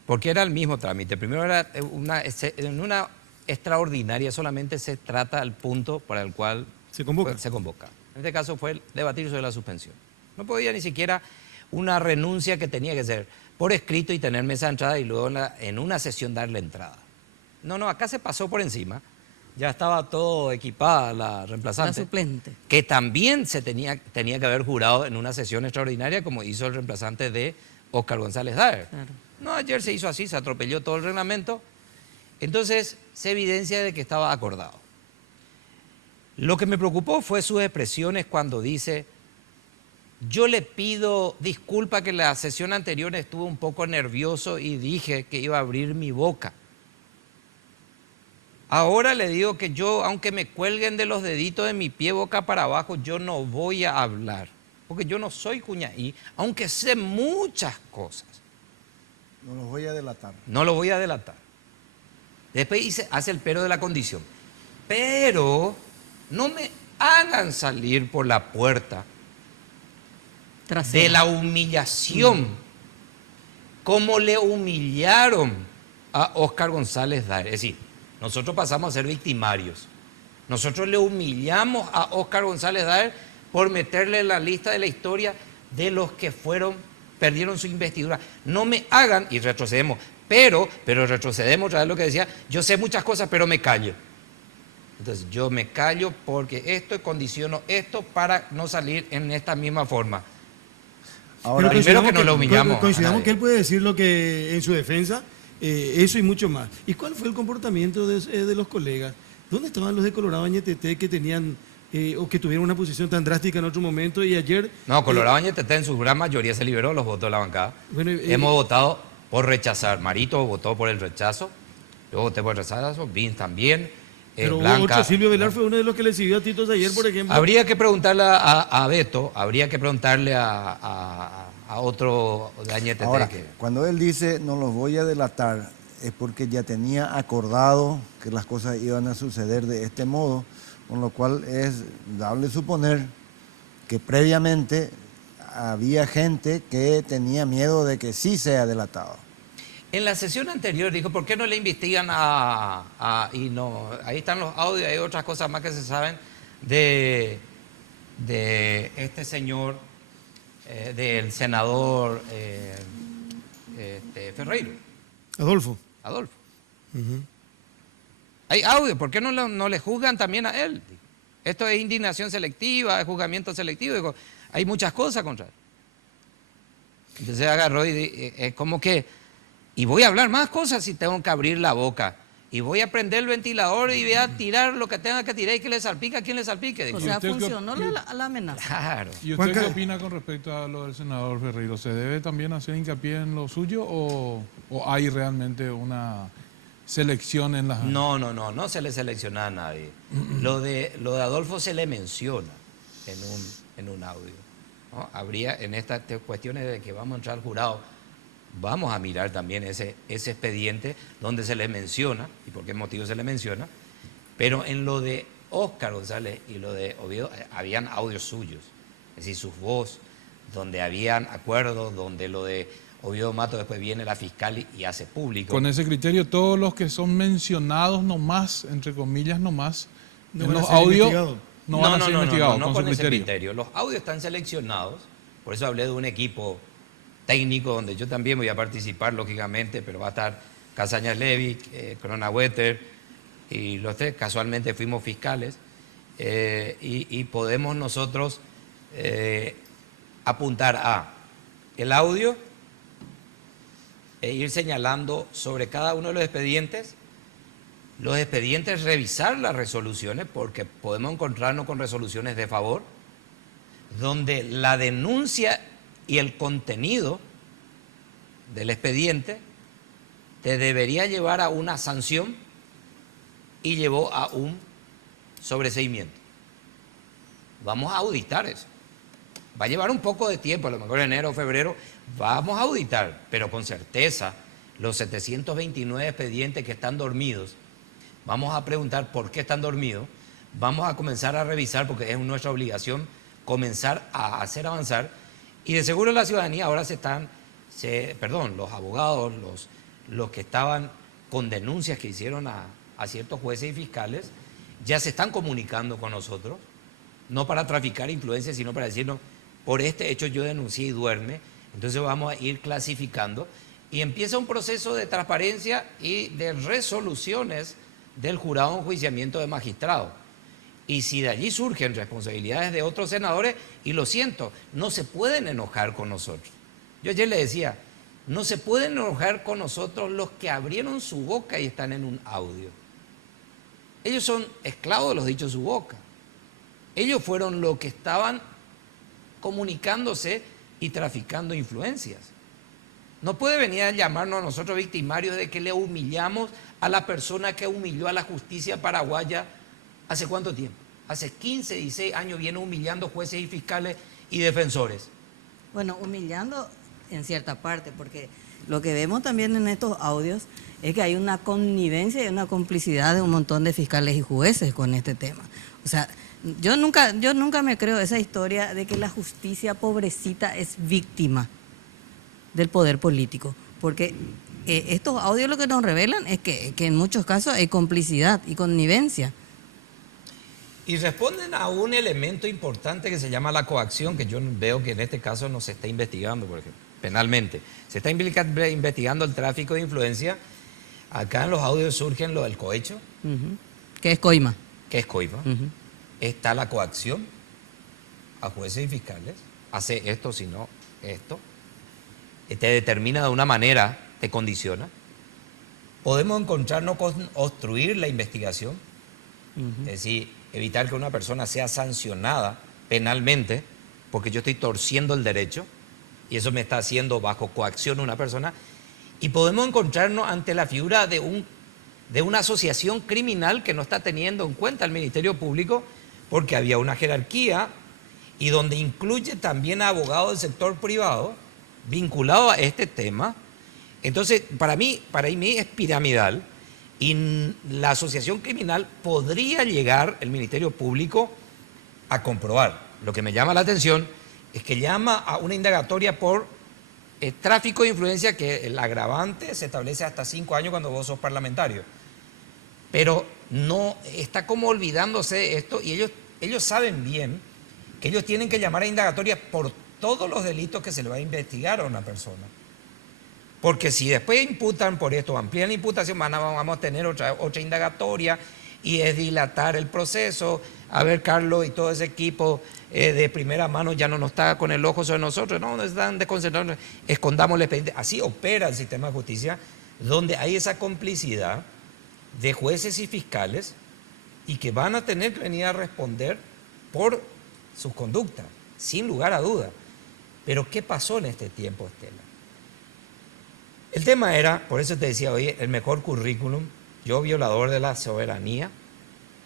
Porque era el mismo trámite. Primero era en una extraordinaria, solamente se trata al punto para el cual se convoca. En este caso fue debatir sobre la suspensión. No podía ni siquiera una renuncia que tenía que ser por escrito y tener mesa de entrada y luego en una sesión darle entrada. No, acá se pasó por encima. Ya estaba todo equipada la reemplazante. La suplente. Que también se tenía que haber jurado en una sesión extraordinaria como hizo el reemplazante de Óscar González Daer. Claro. No, ayer se hizo así, se atropelló todo el reglamento. Entonces se evidencia de que estaba acordado. Lo que me preocupó fue sus expresiones cuando dice: yo le pido disculpa que la sesión anterior estuve un poco nervioso y dije que iba a abrir mi boca. Ahora le digo que yo, aunque me cuelguen de los deditos de mi pie boca para abajo, yo no voy a hablar. Porque yo no soy cuñaí, aunque sé muchas cosas. No los voy a delatar. No lo voy a delatar. Después hace el pero de la condición. Pero no me hagan salir por la puerta Trasera. de la humillación, como le humillaron a Óscar González Daer. Es decir, nosotros pasamos a ser victimarios. Nosotros le humillamos a Óscar González Daer por meterle en la lista de la historia de los que perdieron su investidura. No me hagan, y retrocedemos, pero retrocedemos otra vez lo que decía: yo sé muchas cosas, pero me callo. Entonces yo me callo porque esto y condiciono esto para no salir en esta misma forma. Ahora, primero que no lo humillamos. Coincidamos que él puede decir lo que en su defensa, eso y mucho más. ¿Y cuál fue el comportamiento de los colegas? ¿Dónde estaban los de Colorado Añetete que tenían o que tuvieron una posición tan drástica en otro momento y ayer? No, Colorado Añetete en su gran mayoría se liberó los votos de la bancada. Bueno, hemos votado por rechazar. Marito votó por el rechazo, yo voté por el rechazo, Vince también. Pero Blanca, otro, Silvio Velar fue uno de los que le siguió a Titos ayer, por ejemplo. Habría que preguntarle a Beto, habría que preguntarle a otro de Añetete. Ahora, cuando él dice no los voy a delatar, es porque ya tenía acordado que las cosas iban a suceder de este modo, con lo cual es dable suponer que previamente había gente que tenía miedo de que sí sea delatado. En la sesión anterior dijo, ¿por qué no le investigan y no, ahí están los audios, hay otras cosas más que se saben de este señor, del senador Ferreiro. Adolfo. Adolfo. Hay audio, ¿por qué no le juzgan también a él? Esto es indignación selectiva, es juzgamiento selectivo, digo, hay muchas cosas contra él. Entonces agarró y es como que, y voy a hablar más cosas si tengo que abrir la boca, y voy a prender el ventilador y voy a tirar lo que tenga que tirar y que le salpique a quien le salpique. Digo. O sea, usted funcionó la amenaza. Claro. ¿Y usted qué opina con respecto a lo del senador Ferreiro? ¿Se debe también hacer hincapié en lo suyo o hay realmente una selección en las... No se le selecciona a nadie. Lo de Adolfo se le menciona en un audio, ¿no? Habría en estas cuestiones de que vamos a entrar al jurado, vamos a mirar también ese expediente donde se le menciona y por qué motivo se le menciona, pero en lo de Óscar González y lo de Oviedo habían audios suyos, es decir, sus voz, donde habían acuerdos, donde lo de Oviedo Mato después viene la fiscal y hace público. Con ese criterio, todos los que son mencionados nomás, entre comillas nomás, No en van a los ser audios investigados. no van a ser investigados no con su ese criterio. criterio. Los audios están seleccionados, por eso hablé de un equipo técnico donde yo también voy a participar, lógicamente, pero va a estar Casañas Levy, Corona Wetter, y los tres casualmente fuimos fiscales, y podemos nosotros apuntar a el audio e ir señalando sobre cada uno de los expedientes, revisar las resoluciones, porque podemos encontrarnos con resoluciones de favor, donde la denuncia y el contenido del expediente te debería llevar a una sanción y llevó a un sobreseimiento. Vamos a auditar eso. Va a llevar un poco de tiempo, a lo mejor enero o febrero, vamos a auditar, pero con certeza los 729 expedientes que están dormidos, vamos a preguntar por qué están dormidos, vamos a comenzar a revisar, porque es nuestra obligación comenzar a hacer avanzar, y de seguro la ciudadanía ahora los abogados, los que estaban con denuncias que hicieron a ciertos jueces y fiscales, ya se están comunicando con nosotros, no para traficar influencias, sino para decirnos, por este hecho yo denuncié y duerme. Entonces vamos a ir clasificando y empieza un proceso de transparencia y de resoluciones del jurado de enjuiciamiento de magistrados. Y si de allí surgen responsabilidades de otros senadores, y lo siento, no se pueden enojar con nosotros. Yo ayer le decía, no se pueden enojar con nosotros los que abrieron su boca y están en un audio. Ellos son esclavos de los dichos de su boca. Ellos fueron los que estaban comunicándose y traficando influencias. No puede venir a llamarnos a nosotros victimarios de que le humillamos a la persona que humilló a la justicia paraguaya hace cuánto tiempo. Hace 15, 16 años viene humillando jueces y fiscales y defensores. Bueno, humillando en cierta parte, porque lo que vemos también en estos audios es que hay una connivencia y una complicidad de un montón de fiscales y jueces con este tema. O sea, yo nunca me creo esa historia de que la justicia pobrecita es víctima del poder político, porque estos audios lo que nos revelan es que en muchos casos hay complicidad y connivencia. Y responden a un elemento importante que se llama la coacción, que yo veo que en este caso no se está investigando, por ejemplo, penalmente. Se está investigando el tráfico de influencia. Acá en los audios surgen lo del cohecho. Que es coima. Que es coima. Está la coacción a jueces y fiscales. Hace esto, si no esto. Te determina de una manera, te condiciona. Podemos encontrarnos con obstruir la investigación. Es decir, evitar que una persona sea sancionada penalmente porque yo estoy torciendo el derecho y eso me está haciendo bajo coacción una persona. Y podemos encontrarnos ante la figura de una asociación criminal que no está teniendo en cuenta el Ministerio Público, porque había una jerarquía y donde incluye también a abogados del sector privado vinculados a este tema. Entonces, para mí es piramidal, y la asociación criminal podría llegar el Ministerio Público a comprobar. Lo que me llama la atención es que llama a una indagatoria por tráfico de influencia, que el agravante se establece hasta 5 años cuando vos sos parlamentario. Pero no, está como olvidándose esto, y ellos saben bien que ellos tienen que llamar a indagatoria por todos los delitos que se le va a investigar a una persona. Porque si después imputan por esto, amplían la imputación, vamos a tener otra indagatoria, y es dilatar el proceso. A ver, Carlos y todo ese equipo de primera mano ya no nos está con el ojo sobre nosotros, no, nos están desconcentrados, escondamos el expediente. Así opera el sistema de justicia, donde hay esa complicidad de jueces y fiscales, y que van a tener que venir a responder por sus conductas, sin lugar a duda. Pero ¿qué pasó en este tiempo, Estela? El tema era, por eso te decía, oye, el mejor currículum, yo violador de la soberanía,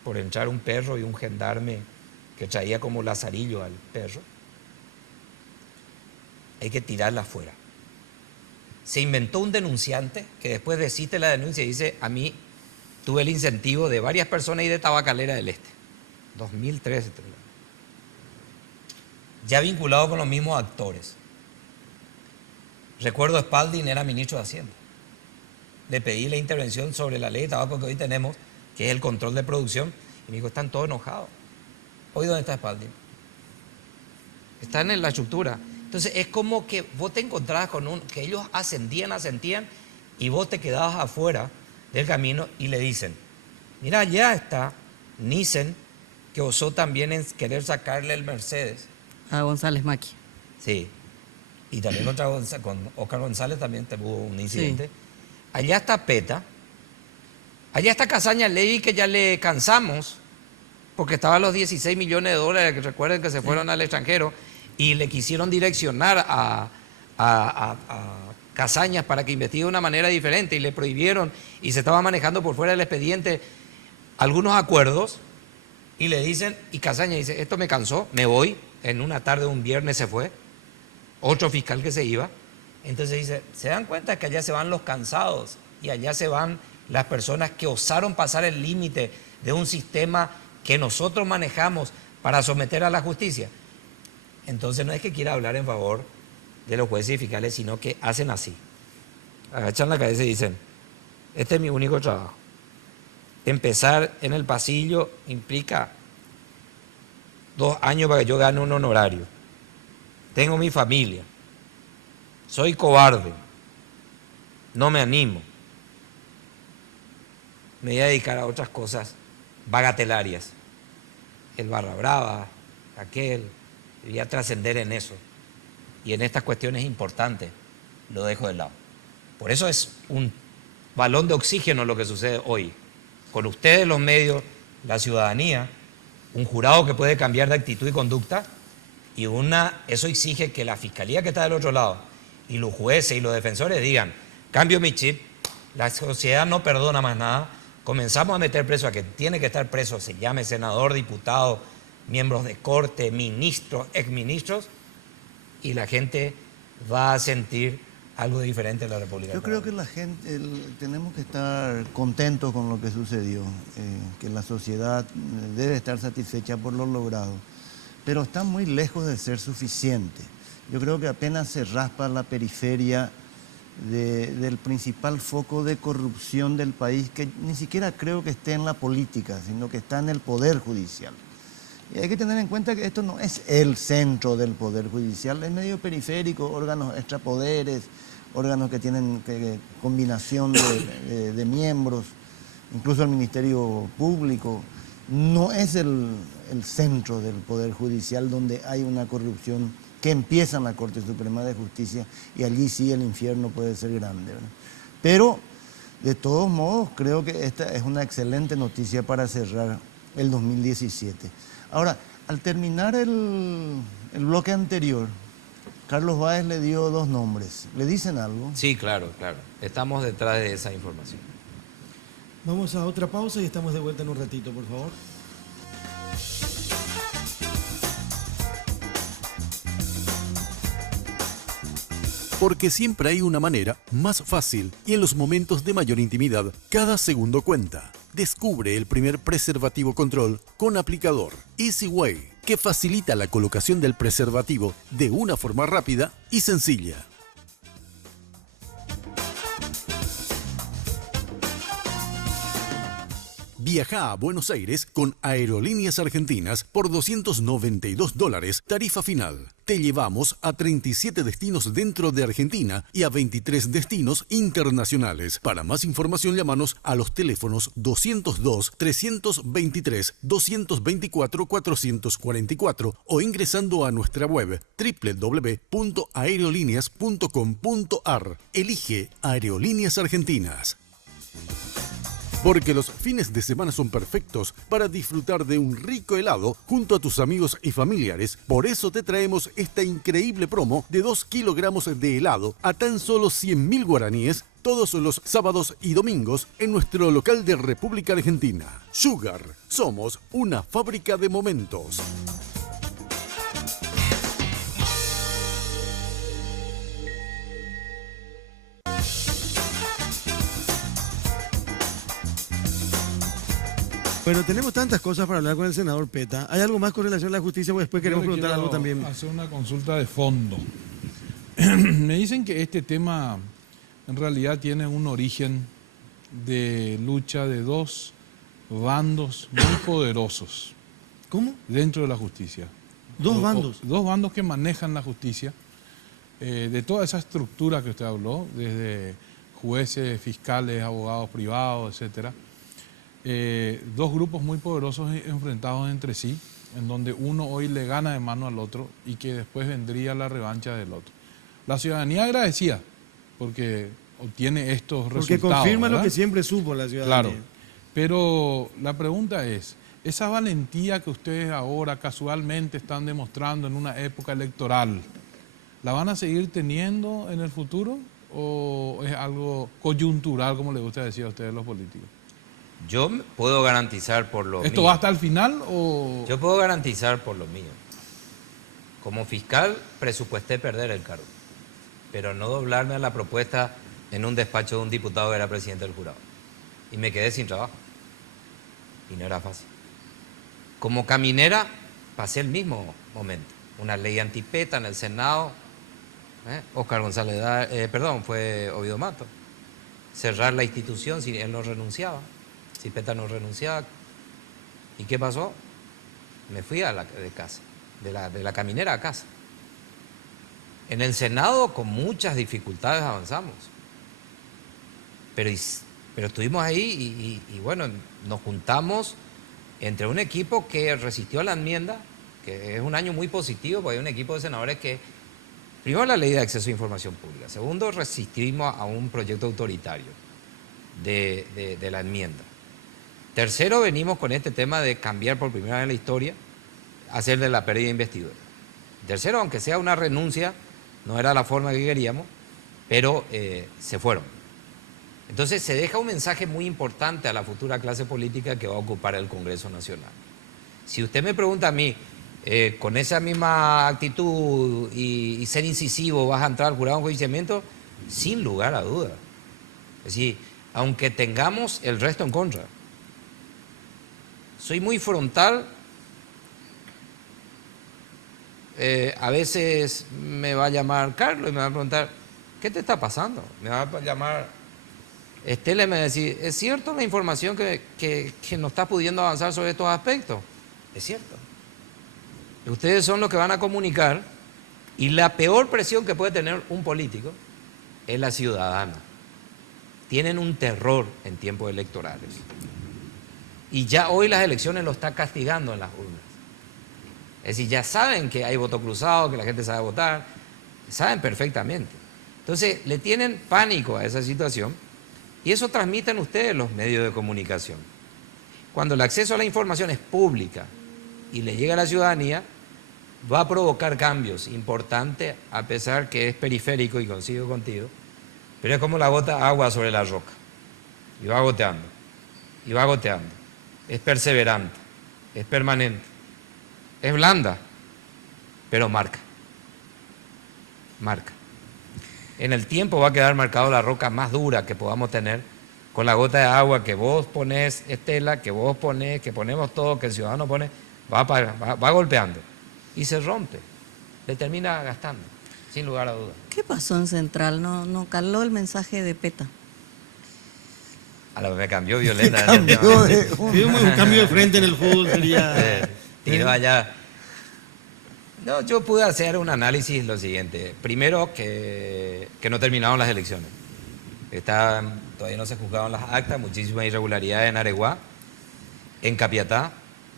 por entrar un perro y un gendarme que traía como lazarillo al perro, hay que tirarla afuera. Se inventó un denunciante que después desiste la denuncia y dice, a mí tuve el incentivo de varias personas y de Tabacalera del Este, 2013, ya vinculado con los mismos actores. Recuerdo Spalding era ministro de Hacienda. Le pedí la intervención sobre la ley de tabaco que hoy tenemos, que es el control de producción, y me dijo, están todos enojados. ¿Hoy dónde está Spalding? Están en la estructura. Entonces es como que vos te encontrabas con que ellos ascentían, y vos te quedabas afuera del camino y le dicen, mira, ya está Nissen, que osó también en querer sacarle el Mercedes. A González Maqui. Sí. Y también con Oscar González también hubo un incidente. Sí. Allá está PETA. Allá está Casaña Levy, que ya le cansamos, porque estaban los 16 millones de dólares, que recuerden que se fueron al extranjero, y le quisieron direccionar a Casañas para que investigue de una manera diferente, y le prohibieron, y se estaba manejando por fuera del expediente algunos acuerdos, y le dicen, y Casañas dice, esto me cansó, me voy. En una tarde, un viernes se fue, otro fiscal que se iba. Entonces dice, se dan cuenta que allá se van los cansados, y allá se van las personas que osaron pasar el límite de un sistema que nosotros manejamos para someter a la justicia. Entonces no es que quiera hablar en favor de los jueces y fiscales, sino que hacen así. Agachan la cabeza y dicen, este es mi único trabajo. Empezar en el pasillo implica 2 años para que yo gane un honorario. Tengo mi familia. Soy cobarde. No me animo. Me voy a dedicar a otras cosas bagatelarias. El barra brava, aquel. Voy a trascender en eso. Y en estas cuestiones importantes lo dejo de lado. Por eso es un balón de oxígeno lo que sucede hoy. Con ustedes los medios, la ciudadanía, un jurado que puede cambiar de actitud y conducta, y eso exige que la fiscalía que está del otro lado y los jueces y los defensores digan, cambio mi chip, la sociedad no perdona más nada, comenzamos a meter preso a que tiene que estar preso, se llame senador, diputado, miembros de corte, ministros, exministros, y la gente va a sentir algo diferente en la República. Yo creo que la gente, tenemos que estar contentos con lo que sucedió, que la sociedad debe estar satisfecha por lo logrado, pero está muy lejos de ser suficiente. Yo creo que apenas se raspa la periferia del principal foco de corrupción del país, que ni siquiera creo que esté en la política, sino que está en el Poder Judicial. Y hay que tener en cuenta que esto no es el centro del Poder Judicial, es medio periférico, órganos extrapoderes, órganos que tienen combinación de miembros, incluso el Ministerio Público. No es el centro del Poder Judicial donde hay una corrupción que empieza en la Corte Suprema de Justicia, y allí sí el infierno puede ser grande, ¿verdad? Pero, de todos modos, creo que esta es una excelente noticia para cerrar el 2017. Ahora, al terminar el bloque anterior, Carlos Báez le dio 2 nombres. ¿Le dicen algo? Sí, claro, claro. Estamos detrás de esa información. Vamos a otra pausa y estamos de vuelta en un ratito, por favor. Porque siempre hay una manera más fácil y en los momentos de mayor intimidad, cada segundo cuenta. Descubre el primer preservativo control con aplicador Easy Way, que facilita la colocación del preservativo de una forma rápida y sencilla. Viaja a Buenos Aires con Aerolíneas Argentinas por $292, tarifa final. Te llevamos a 37 destinos dentro de Argentina y a 23 destinos internacionales. Para más información, llámanos a los teléfonos 202-323-224-444 o ingresando a nuestra web www.aerolíneas.com.ar. Elige Aerolíneas Argentinas. Porque los fines de semana son perfectos para disfrutar de un rico helado junto a tus amigos y familiares. Por eso te traemos esta increíble promo de 2 kilogramos de helado a tan solo 100.000 guaraníes todos los sábados y domingos en nuestro local de República Argentina. Sugar, somos una fábrica de momentos. Bueno, tenemos tantas cosas para hablar con el senador Peta. ¿Hay algo más con relación a la justicia? Porque después queremos preguntar algo también. Hacer una consulta de fondo. Me dicen que este tema en realidad tiene un origen de lucha de dos bandos muy poderosos. ¿Cómo? Dentro de la justicia. ¿Dos bandos? Dos bandos que manejan la justicia. De toda esa estructura que usted habló, desde jueces, fiscales, abogados privados, etcétera. Dos grupos muy poderosos enfrentados entre sí, en donde uno hoy le gana de mano al otro y que después vendría la revancha del otro. La ciudadanía agradecida porque obtiene estos resultados. Porque confirma, ¿verdad?, lo que siempre supo la ciudadanía. Claro, pero la pregunta es, esa valentía que ustedes ahora casualmente están demostrando en una época electoral, ¿la van a seguir teniendo en el futuro o es algo coyuntural, como les gusta decir a ustedes los políticos? Yo puedo garantizar por lo ¿Esto mío. va hasta el final o...? Yo puedo garantizar por lo mío. Como fiscal presupuesté perder el cargo, pero no doblarme a la propuesta en un despacho de un diputado que era presidente del jurado. Y me quedé sin trabajo. Y no era fácil. Como caminera pasé el mismo momento. Una ley antipeta en el Senado. Oscar González, fue Ovidio Mato. Cerrar la institución si él no renunciaba. Si Peta no renunciaba. ¿Y qué pasó? Me fui de casa, de la caminera a casa. En el Senado con muchas dificultades avanzamos. Pero estuvimos ahí y bueno, nos juntamos entre un equipo que resistió la enmienda, que es un año muy positivo, porque hay un equipo de senadores que, primero, la ley de acceso a información pública. Segundo, resistimos a un proyecto autoritario de la enmienda. Tercero, venimos con este tema de cambiar por primera vez en la historia, hacer de la pérdida de investidura. Tercero, aunque sea una renuncia, no era la forma que queríamos, pero se fueron. Entonces se deja un mensaje muy importante a la futura clase política que va a ocupar el Congreso Nacional. Si usted me pregunta a mí, con esa misma actitud y ser incisivo, ¿vas a entrar al jurado de enjuiciamiento? Sin lugar a dudas. Es decir, aunque tengamos el resto en contra. Soy muy frontal. A veces me va a llamar Carlos y me va a preguntar, ¿qué te está pasando? Me va a llamar Estela y me va a decir, ¿es cierto la información que no está pudiendo avanzar sobre estos aspectos? Es cierto. Ustedes son los que van a comunicar y la peor presión que puede tener un político es la ciudadana. Tienen un terror en tiempos electorales. Y ya hoy las elecciones lo está castigando en las urnas. Es decir, ya saben que hay voto cruzado, que la gente sabe votar, saben perfectamente. Entonces, le tienen pánico a esa situación y eso transmiten ustedes los medios de comunicación. Cuando el acceso a la información es pública y le llega a la ciudadanía, va a provocar cambios importantes, a pesar que es periférico y coincido contigo, pero es como la gota de agua sobre la roca. Y va goteando, y va goteando. Es perseverante, es permanente, es blanda, pero marca. Marca. En el tiempo va a quedar marcado la roca más dura que podamos tener con la gota de agua que vos ponés, Estela, que vos ponés, que ponemos todo, que el ciudadano pone, va golpeando y se rompe, le termina gastando, sin lugar a dudas. ¿Qué pasó en Central? No caló el mensaje de Peta. A lo que me cambió violenta. Cambió de Un cambio de frente en el fútbol sería... Tiró allá. No, yo pude hacer un análisis lo siguiente. Primero, que no terminaron las elecciones. Todavía no se juzgaban las actas, muchísimas irregularidades en Areguá, en Capiatá.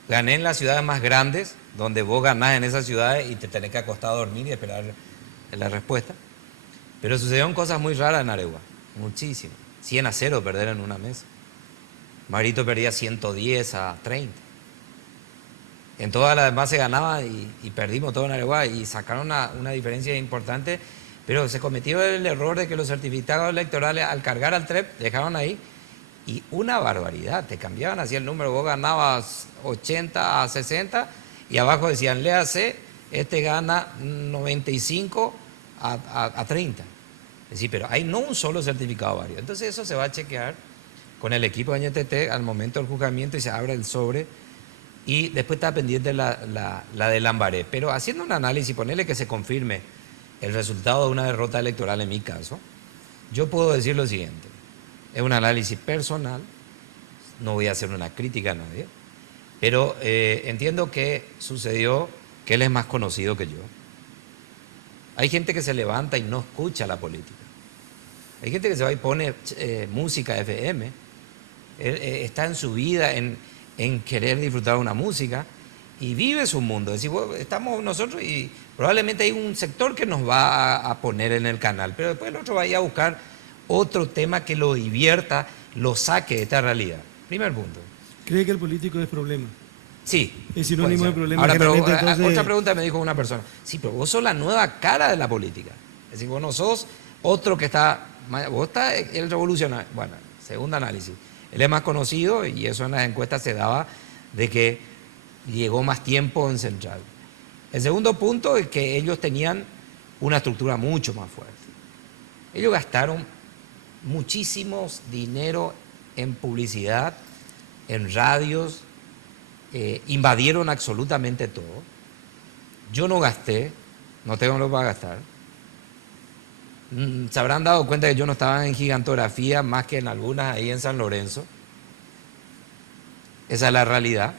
Gané en las ciudades más grandes, donde vos ganás en esas ciudades y te tenés que acostar a dormir y esperar la respuesta. Pero sucedieron cosas muy raras en Areguá, muchísimas. 100-0 perder en una mesa. Marito perdía 110-30. En todas las demás se ganaba y perdimos todo en Areguá y sacaron una diferencia importante, pero se cometió el error de que los certificados electorales al cargar al TREP dejaron ahí y una barbaridad, te cambiaban así el número, vos ganabas 80-60 y abajo decían, léase, este gana 95-30. Es decir, pero hay no un solo certificado, varios. Entonces eso se va a chequear con el equipo de NTT al momento del juzgamiento y se abre el sobre y después está pendiente la de Lambaré. Pero haciendo un análisis, ponerle que se confirme el resultado de una derrota electoral en mi caso, yo puedo decir lo siguiente, es un análisis personal, no voy a hacer una crítica a nadie, pero entiendo que sucedió que él es más conocido que yo. Hay gente que se levanta y no escucha la política. Hay gente que se va y pone música FM. Él está en su vida en querer disfrutar de una música y vive su mundo. Es decir, estamos nosotros y probablemente hay un sector que nos va a poner en el canal, pero después el otro va a ir a buscar otro tema que lo divierta, lo saque de esta realidad. Primer punto. ¿Cree que el político es problema? Sí. Es sinónimo de problema. Ahora, pero entonces... otra pregunta me dijo una persona. Sí, pero vos sos la nueva cara de la política. Es decir, vos no sos otro que está... Vos estás el revolucionario. Bueno, segundo análisis. Él es más conocido y eso en las encuestas se daba de que llegó más tiempo en Central. El segundo punto es que ellos tenían una estructura mucho más fuerte. Ellos gastaron muchísimos dinero en publicidad, en radios, invadieron absolutamente todo. Yo no gasté, no tengo lo para gastar. Se habrán dado cuenta que yo no estaba en gigantografía más que en algunas ahí en San Lorenzo. Esa es la realidad.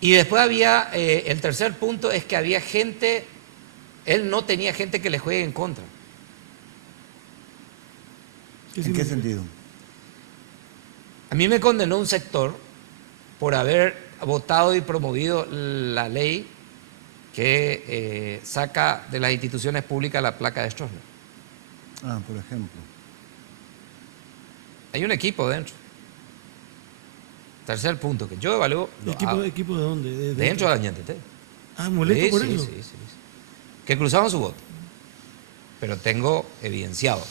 Y después había, el tercer punto es que había gente, él no tenía gente que le juegue en contra. ¿En qué sentido? A mí me condenó un sector por haber votado y promovido la ley que saca de las instituciones públicas la placa de Stroessner. Ah, por ejemplo. Hay un equipo dentro. Tercer punto, que yo evalúo... ¿Equipo de dónde? Dentro de la NTT. Ah, molesto por eso. Sí. Que cruzaban su voto. Pero tengo evidenciado.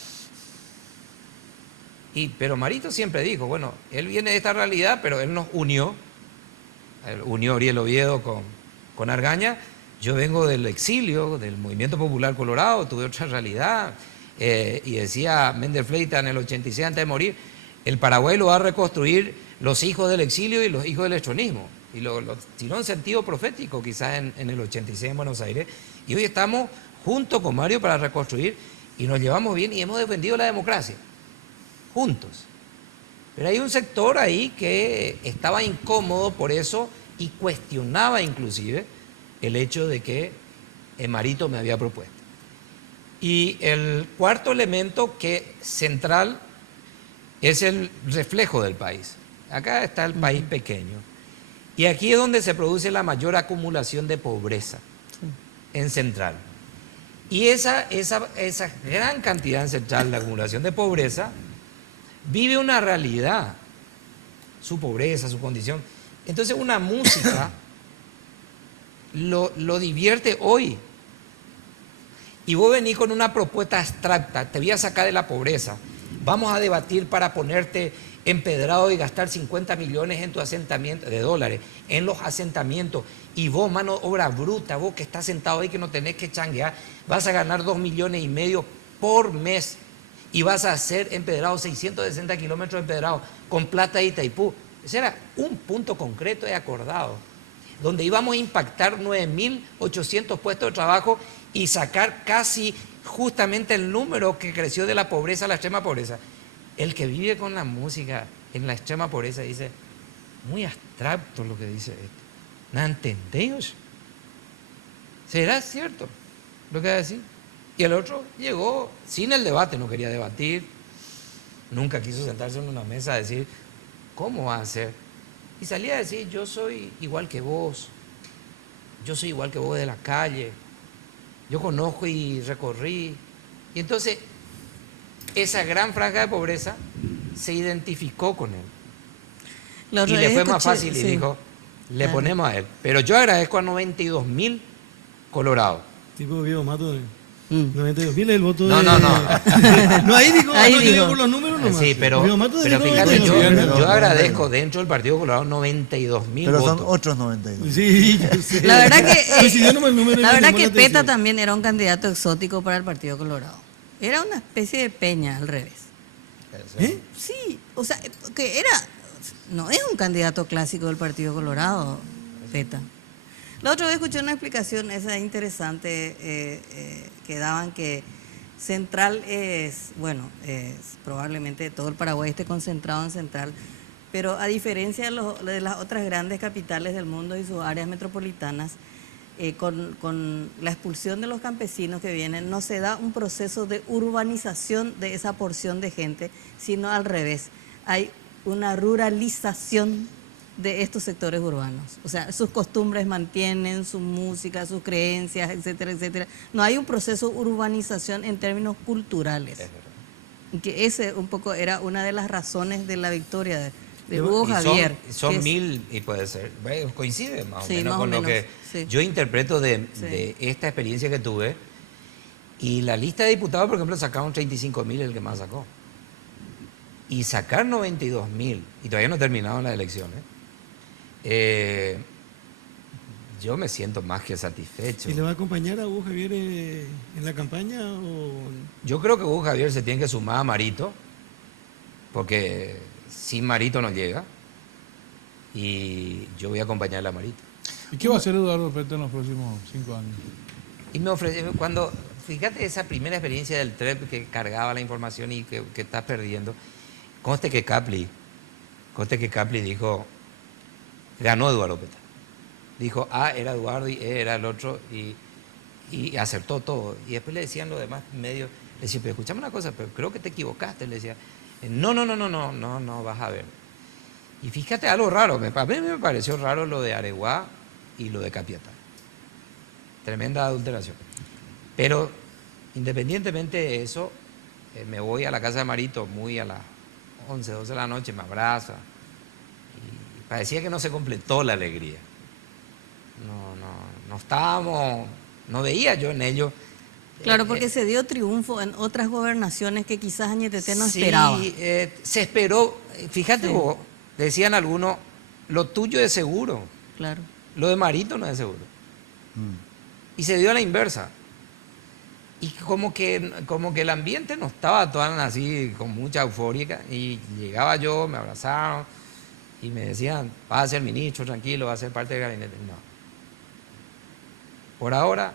Pero Marito siempre dijo, bueno, él viene de esta realidad, pero él nos unió. Él unió a Ariel Oviedo con Argaña. Yo vengo del exilio, del Movimiento Popular Colorado, tuve otra realidad. Y decía Méndez Fleita en el 86 antes de morir, el Paraguay lo va a reconstruir los hijos del exilio y los hijos del estronismo. Y lo tiró en sentido profético quizás en el 86 en Buenos Aires. Y hoy estamos junto con Mario para reconstruir y nos llevamos bien y hemos defendido la democracia. Juntos. Pero hay un sector ahí que estaba incómodo por eso y cuestionaba inclusive el hecho de que Marito me había propuesto. Y el cuarto elemento que central es el reflejo del país. Acá está el país pequeño. Y aquí es donde se produce la mayor acumulación de pobreza, en Central. Y esa gran cantidad en Central de acumulación de pobreza vive una realidad, su pobreza, su condición. Entonces una música lo divierte hoy. Y vos venís con una propuesta abstracta, te voy a sacar de la pobreza, vamos a debatir para ponerte empedrado y gastar 50 millones en tu asentamiento, de dólares, en los asentamientos, y vos, mano obra bruta, vos que estás sentado ahí que no tenés que changuear, vas a ganar 2,5 millones por mes, y vas a hacer empedrado 660 kilómetros empedrados con plata de Itaipú. Ese era un punto concreto y acordado, donde íbamos a impactar 9.800 puestos de trabajo y sacar casi justamente el número que creció de la pobreza a la extrema pobreza. El que vive con la música en la extrema pobreza dice, muy abstracto lo que dice esto. ¿No entendéis? ¿Será cierto lo que va a decir? Y el otro llegó sin el debate, no quería debatir, nunca quiso sentarse en una mesa a decir, ¿cómo va a ser? Y salía a decir, yo soy igual que vos, yo soy igual que vos de la calle, yo conozco y recorrí. Y entonces, esa gran franja de pobreza se identificó con él. Y le fue más fácil y dijo, le ponemos a él. Pero yo agradezco a 92.000 colorados. Tipo Diego Mato de 92.000 es el voto No, de... no, no. No, ahí dijo, Ahí no, yo digo. digo por los números nomás. Sí, pero fíjate, yo agradezco dentro del Partido Colorado 92.000 Pero votos. son otros 92. Sí, yo sé. La verdad Coincidió nomás el número y la me verdad llamó que la Peta atención. también era un candidato exótico para el Partido Colorado. Era una especie de Peña al revés. ¿Eh? Sí, o sea, que no es un candidato clásico del Partido Colorado, Peta. La otra vez escuché una explicación esa interesante que daban que Central es, bueno, probablemente todo el Paraguay esté concentrado en Central, pero a diferencia de las otras grandes capitales del mundo y sus áreas metropolitanas, con la expulsión de los campesinos que vienen, no se da un proceso de urbanización de esa porción de gente, sino al revés. Hay una ruralización de estos sectores urbanos. O sea, sus costumbres mantienen, su música, sus creencias, etcétera, etcétera. No hay un proceso de urbanización en términos culturales. Y que ese un poco era una de las razones de la victoria de Hugo Y Javier. Son que es- 1.000, y puede ser, bueno, coincide más o Sí, menos más o con lo menos, que sí. yo interpreto de Sí. esta experiencia que tuve. Y la lista de diputados, por ejemplo, sacaron 35.000, el que más sacó. Y sacar 92.000, y todavía no terminaron las elecciones, yo me siento más que satisfecho. ¿Y le va a acompañar a Hugo Javier en la campaña o...? Yo creo que Hugo Javier se tiene que sumar a Marito, porque sin Marito no llega, y yo voy a acompañarle a Marito. ¿Y qué va a hacer Eduardo Peta en los próximos 5 años? Y me ofreció, fíjate esa primera experiencia del TREP que cargaba la información y que estás perdiendo, conste que Capli dijo, ganó Eduardo Peta. Dijo A era Eduardo y E era el otro y acertó todo. Y después le decían los demás medios, le decían, pero escuchame una cosa, pero creo que te equivocaste. Le decía, no, vas a ver. Y fíjate algo raro, a mí me pareció raro lo de Areguá y lo de Capiatá. Tremenda adulteración. Pero independientemente de eso, me voy a la casa de Marito muy a las 11, 12 de la noche, me abraza. Y parecía que no se completó la alegría. No estábamos, no veía yo en ello. Claro, porque se dio triunfo en otras gobernaciones que quizás Añetete no Sí, esperaba. se esperó, fíjate Sí. vos, decían algunos, lo tuyo es seguro, Claro. lo de Marito no es seguro. Y se dio a la inversa. Y como que el ambiente no estaba tan así, con mucha euforia. Y llegaba yo, me abrazaron y me decían, vas a ser ministro, tranquilo, vas a ser parte del gabinete. No. Por ahora,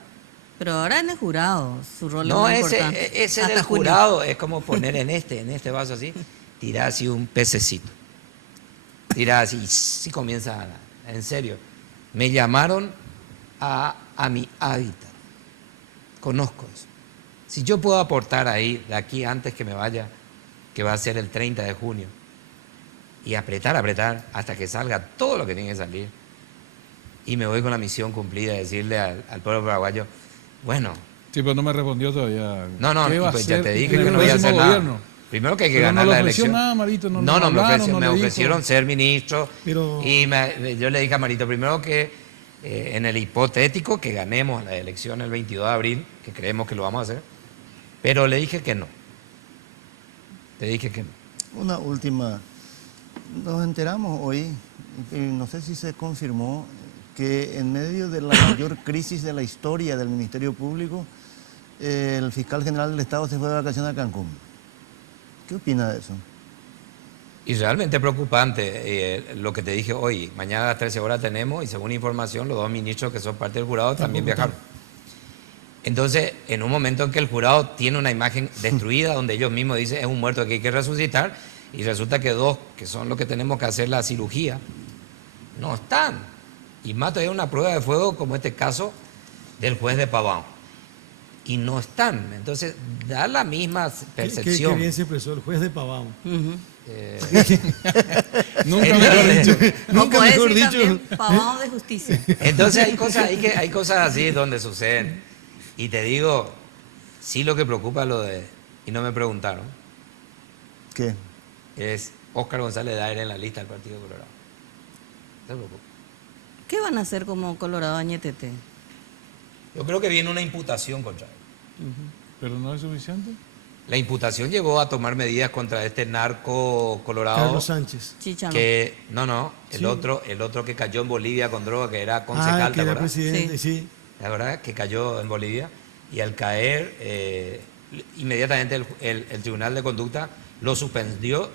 Pero ahora en el jurado, su rol no, es muy importante. ese Hasta del junio. jurado es como poner en este vaso así, tirar así un pececito. Tirar así, y sí comienza en serio. Me llamaron a mi hábitat. Conozco eso. Si yo puedo aportar ahí, de aquí antes que me vaya, que va a ser el 30 de junio, y apretar hasta que salga todo lo que tiene que salir, y me voy con la misión cumplida, decirle al pueblo paraguayo, bueno, Sí, pero no me respondió todavía. no, ¿Qué va a pues ya hacer te dije en que el no voy a hacer próximo nada. gobierno? Primero que hay que Pero ganar no le la ofreció elección. nada, Marito, no me hablaron, no me le dijo. ofrecieron ser ministro. Pero- Y yo le dije a Marito, primero que en el hipotético que ganemos la elección el 22 de abril, que creemos que lo vamos a hacer, pero le dije que no. Le dije que no. Una última. Nos enteramos hoy, y no sé si se confirmó, que en medio de la mayor crisis de la historia del Ministerio Público, el fiscal general del Estado se fue de vacaciones a Cancún. ¿Qué opina de eso? Y realmente preocupante lo que te dije hoy. Mañana a las 13 horas tenemos, y según información, los dos ministros que son parte del jurado también viajaron. Entonces, en un momento en que el jurado tiene una imagen destruida, donde ellos mismos dicen es un muerto que hay que resucitar, y resulta que dos, que son los que tenemos que hacer la cirugía, no están. Y más todavía una prueba de fuego como este caso del juez de Pavón. Y no están. Entonces, da la misma percepción. Qué bien se expresó el juez de Pavón. Nunca mejor dicho. Nunca puede mejor decir dicho. también Pavón de justicia. Entonces hay cosas así donde suceden. Y te digo, sí lo que preocupa lo de, y no me preguntaron, ¿Qué? es Óscar González Daer en la lista del Partido Colorado. ¿Te preocupa? ¿Qué van a hacer como Colorado Añetete? Yo creo que viene una imputación contra él. Pero no es suficiente. La imputación llevó a tomar medidas contra este narco colorado. Carlos Sánchez. Chichano. Que, no, el Sí. otro que cayó en Bolivia con droga, que era concejal, Ah, ¿te que era acuerdas? presidente, sí. La verdad que cayó en Bolivia y al caer, inmediatamente el Tribunal de Conducta lo suspendió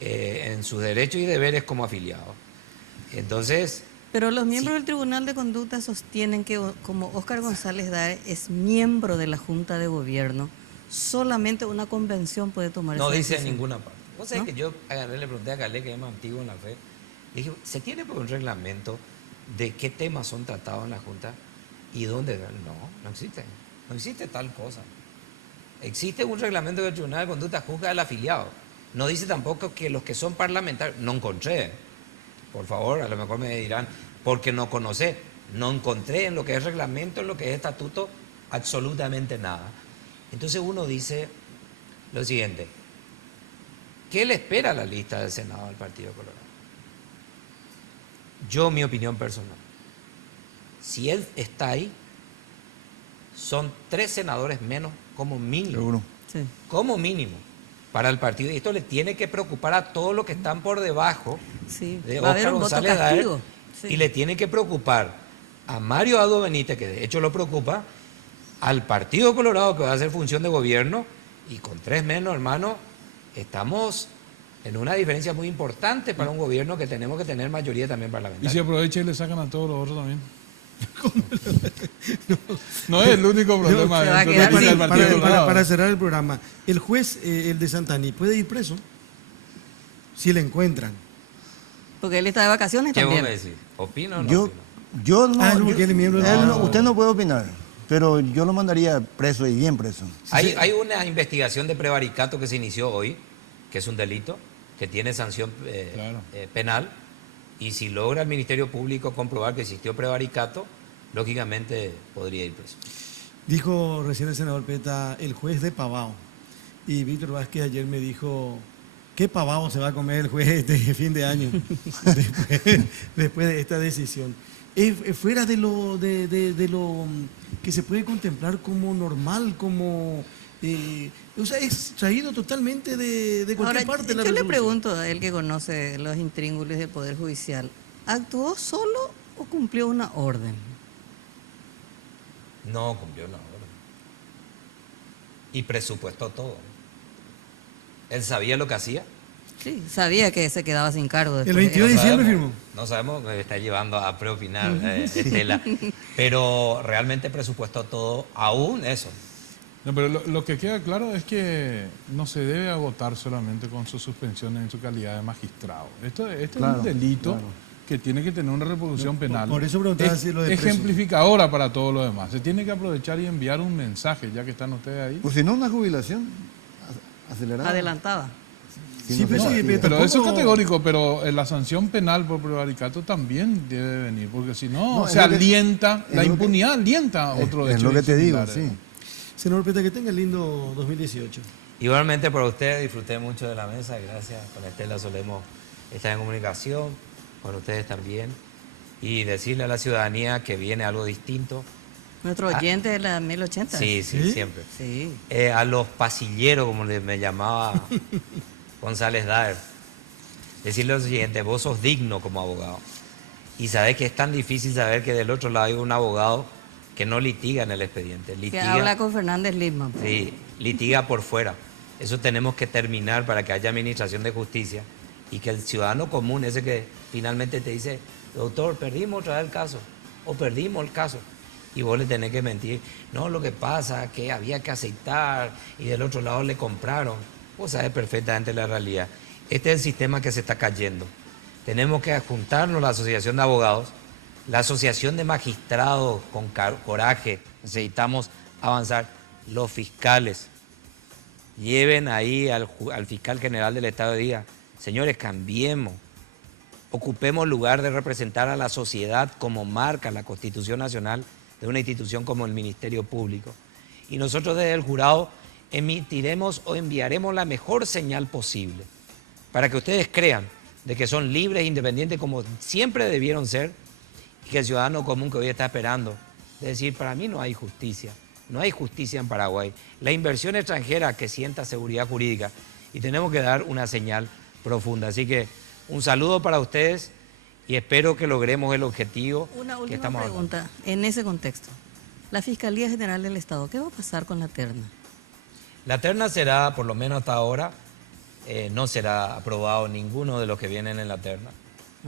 en sus derechos y deberes como afiliado. Entonces, Pero los miembros del Tribunal de Conducta sostienen que como Óscar González Daer es miembro de la Junta de Gobierno, solamente una convención puede tomar no esa dice en decisión. ninguna parte. Vos sabés ¿No? que yo agarré, le pregunté a Calé, que es más antiguo en la fe, le dije, ¿se tiene por un reglamento de qué temas son tratados en la Junta y dónde? No existe. No existe tal cosa. Existe un reglamento del Tribunal de Conducta, juzga al afiliado. No dice tampoco que los que son parlamentarios, no encontré. Por favor, a lo mejor me dirán, porque no conoce. No encontré en lo que es reglamento, en lo que es estatuto, absolutamente nada. Entonces uno dice lo siguiente, ¿qué le espera a la lista del Senado del Partido Colorado? Yo, mi opinión personal, si él está ahí, son 3 senadores menos como mínimo. Seguro. Sí. Como mínimo para el partido. Y esto le tiene que preocupar a todos los que están por debajo Sí. de Va a haber Óscar un voto González Daer. castigo. Sí. Y le tiene que preocupar a Mario Aldo Benítez, que de hecho lo preocupa, al Partido Colorado, que va a hacer función de gobierno, y con 3 menos, hermano, estamos en una diferencia muy importante para un gobierno que tenemos que tener mayoría también Y parlamentaria. si aprovecha y le sacan a todos los otros también. No es el único problema Se va a dentro quedar del sin- Partido Colorado. Para cerrar el programa, el juez, el de Santani, ¿puede ir preso? Si le encuentran. Porque él está de vacaciones ¿Qué vos también. me decís? ¿Opino o no Yo, opino? yo no. Ah, no, porque él es miembro de- usted no puede opinar, pero yo lo mandaría preso y bien preso. Hay una investigación de prevaricato que se inició hoy, que es un delito, que tiene sanción Claro. penal, y si logra el Ministerio Público comprobar que existió prevaricato, lógicamente podría ir preso. Dijo recién el senador Peta, el juez de Pavao. Y Víctor Vázquez ayer me dijo, ¿qué pavao se va a comer el juez este fin de año? después de esta decisión. Fuera de lo que se puede contemplar como normal, como... o sea, es traído totalmente de cualquier Ahora, parte de la yo le resolución. pregunto a él que conoce los intríngulis del Poder Judicial, ¿actuó solo o cumplió una orden? No cumplió la orden. Y presupuestó todo. Él sabía lo que hacía. Sí, sabía que se quedaba sin cargo El después. 22 de diciembre sabemos, firmó. No sabemos, me está llevando a preopinar Estela. Pero realmente presupuestó todo, aún eso. No, pero lo que queda claro es que no se debe agotar solamente con su suspensión en su calidad de magistrado. Esto es Claro, un delito claro. que tiene que tener una reproducción penal. por eso preguntaba si lo de preso. ejemplificadora para todo lo demás. Se tiene que aprovechar y enviar un mensaje, ya que están ustedes ahí. Pues si no, una jubilación acelerada. Adelantada. Sí, pero no, sí, pero Pero eso es tampoco- categórico, pero la sanción penal por prevaricato también debe venir, porque si no, No, es se lo que- alienta, es la lo que- impunidad alienta otro Es hecho lo que te digo, similar. sí. Senador Peta, que tenga lindo 2018. Igualmente para usted, disfruté mucho de la mesa, gracias. Con Estela solemos estar en comunicación, con ustedes también. Y decirle a la ciudadanía que viene algo distinto. Nuestro oyente de la 1080. Sí, sí, ¿Sí? siempre. Sí. A los pasilleros, como me llamaba González Daer, decirle lo siguiente, vos sos digno como abogado. Y sabés que es tan difícil saber que del otro lado hay un abogado que no litiga en el expediente. Que Litiga, habla con Fernández Lisman. sí, litiga por fuera. Eso tenemos que terminar para que haya administración de justicia y que el ciudadano común, ese que finalmente te dice, doctor, perdimos otra vez el caso, o perdimos el caso, y vos le tenés que mentir. No, lo que pasa es que había que aceitar y del otro lado le compraron. Vos sabés perfectamente la realidad. Este es el sistema que se está cayendo. Tenemos que juntarnos la Asociación de Abogados, la Asociación de Magistrados con coraje. Necesitamos avanzar. Los fiscales. Lleven ahí al fiscal general del Estado y digan, señores, cambiemos. Ocupemos el lugar de representar a la sociedad como marca la Constitución Nacional de una institución como el Ministerio Público. Y nosotros desde el jurado emitiremos o enviaremos la mejor señal posible para que ustedes crean de que son libres e independientes como siempre debieron ser y que el ciudadano común que hoy está esperando, de decir, para mí no hay justicia, no hay justicia en Paraguay. La inversión extranjera que sienta seguridad jurídica y tenemos que dar una señal profunda. Así que un saludo para ustedes y espero que logremos el objetivo Una que última estamos pregunta, hablando. en ese contexto. La Fiscalía General del Estado, ¿qué va a pasar con la terna? La terna será, por lo menos hasta ahora, no será aprobado ninguno de los que vienen en la terna.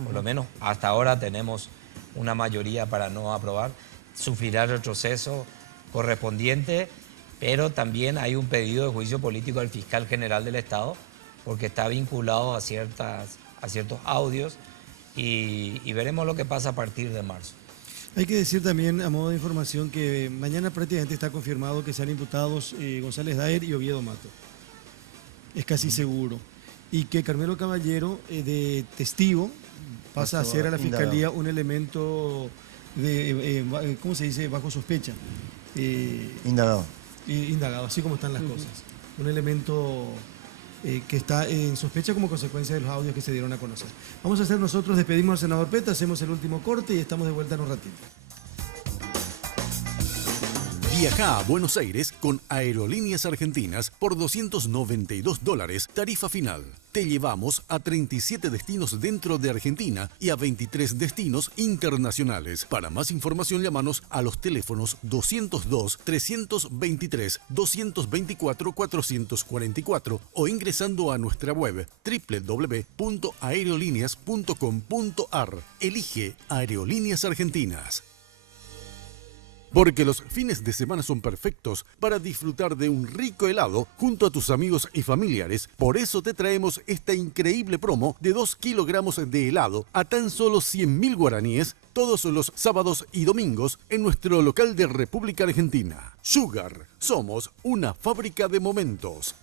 Por lo menos hasta ahora tenemos una mayoría para no aprobar. Sufrirá el retroceso correspondiente, pero también hay un pedido de juicio político al fiscal general del Estado porque está vinculado a ciertos audios y veremos lo que pasa a partir de marzo. Hay que decir también, a modo de información, que mañana prácticamente está confirmado que sean imputados González Daer y Oviedo Mato. Es casi seguro. Y que Carmelo Caballero, de testigo, pasa a ser a la Fiscalía un elemento de, ¿cómo se dice?, bajo sospecha. Indagado. Indagado, así como están las cosas. Un elemento que está en sospecha como consecuencia de los audios que se dieron a conocer. Vamos a hacer nosotros, despedimos al senador Peta, hacemos el último corte y estamos de vuelta en un ratito. Viaja a Buenos Aires con Aerolíneas Argentinas por $292, tarifa final. Te llevamos a 37 destinos dentro de Argentina y a 23 destinos internacionales. Para más información, llámanos a los teléfonos 202-323-224-444 o ingresando a nuestra web www.aerolíneas.com.ar. Elige Aerolíneas Argentinas. Porque los fines de semana son perfectos para disfrutar de un rico helado junto a tus amigos y familiares. Por eso te traemos esta increíble promo de 2 kilogramos de helado a tan solo 100.000 guaraníes todos los sábados y domingos en nuestro local de República Argentina. Sugar, somos una fábrica de momentos.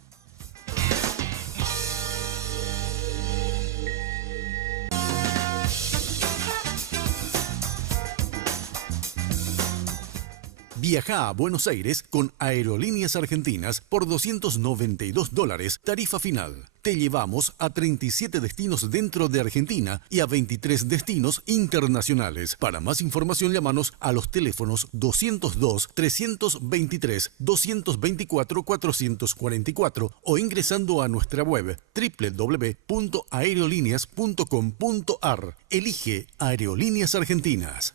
Viaja a Buenos Aires con Aerolíneas Argentinas por $292, tarifa final. Te llevamos a 37 destinos dentro de Argentina y a 23 destinos internacionales. Para más información, llámanos a los teléfonos 202-323-224-444 o ingresando a nuestra web www.aerolíneas.com.ar. Elige Aerolíneas Argentinas.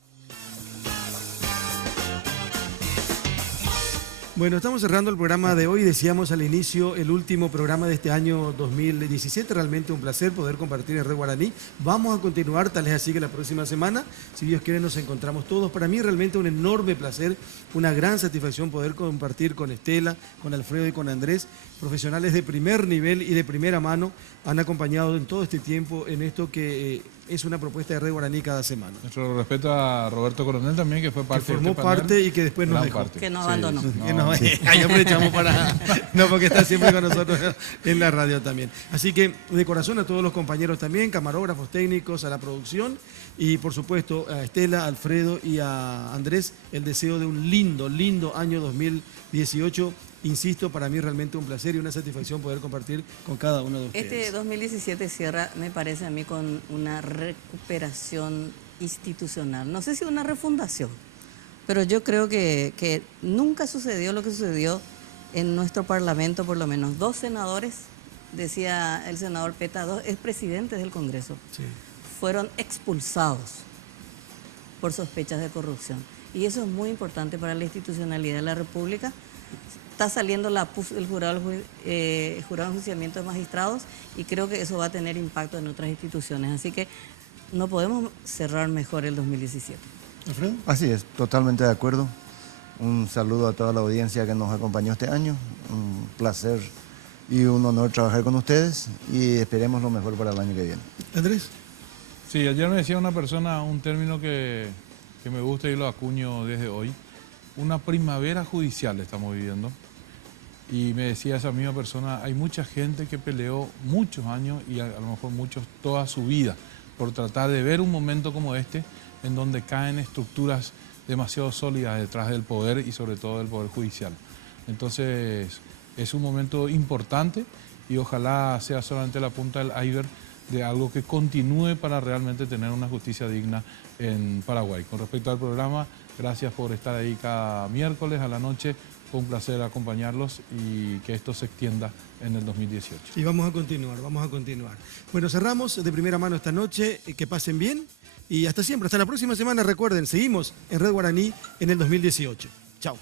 Bueno, estamos cerrando el programa de hoy. Decíamos al inicio el último programa de este año 2017. Realmente un placer poder compartir en Red Guaraní. Vamos a continuar, tal es así que la próxima semana, si Dios quiere, nos encontramos todos. Para mí realmente un enorme placer, una gran satisfacción poder compartir con Estela, con Alfredo y con Andrés, profesionales de primer nivel y de primera mano, han acompañado en todo este tiempo en esto que es una propuesta de Red Guaraní cada semana. Nuestro respeto a Roberto Coronel también, que fue parte que formó de este panel. parte y que después nos dejó. Que nos abandonó. Ahí aprovechamos para... No, porque está siempre con nosotros en la radio también. Así que de corazón a todos los compañeros también, camarógrafos, técnicos, a la producción y por supuesto a Estela, a Alfredo y a Andrés, el deseo de un lindo, lindo año 2018. Insisto, para mí realmente un placer y una satisfacción poder compartir con cada uno de ustedes. Este 2017 cierra, me parece a mí, con una recuperación institucional. No sé si una refundación, pero yo creo que nunca sucedió lo que sucedió en nuestro Parlamento, por lo menos 2 senadores, decía el senador Peta, 2 expresidentes del Congreso, Sí. fueron expulsados por sospechas de corrupción. Y eso es muy importante para la institucionalidad de la República. Está saliendo el jurado de enjuiciamiento de magistrados y creo que eso va a tener impacto en otras instituciones. Así que no podemos cerrar mejor el 2017. Alfredo. Así es, totalmente de acuerdo. Un saludo a toda la audiencia que nos acompañó este año. Un placer y un honor trabajar con ustedes y esperemos lo mejor para el año que viene. Andrés. Sí, ayer me decía una persona un término que me gusta y lo acuño desde hoy. Una primavera judicial estamos viviendo. Y me decía esa misma persona, hay mucha gente que peleó muchos años y a lo mejor muchos toda su vida por tratar de ver un momento como este en donde caen estructuras demasiado sólidas detrás del poder y sobre todo del poder judicial. Entonces es un momento importante y ojalá sea solamente la punta del iceberg de algo que continúe para realmente tener una justicia digna en Paraguay. Con respecto al programa, gracias por estar ahí cada miércoles a la noche. Fue un placer acompañarlos y que esto se extienda en el 2018. Y vamos a continuar, vamos a continuar. Bueno, cerramos de primera mano esta noche. Que pasen bien y hasta siempre. Hasta la próxima semana. Recuerden, seguimos en Red Guaraní en el 2018. Chao.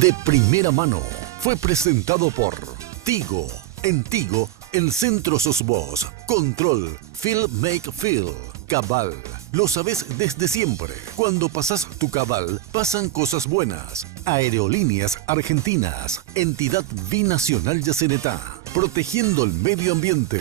De primera mano fue presentado por Tigo. En Tigo, el centro sos vos. Control, Feel Make Feel. Cabal, lo sabés desde siempre. Cuando pasas tu cabal, pasan cosas buenas. Aerolíneas Argentinas, entidad binacional Yacyretá, protegiendo el medio ambiente.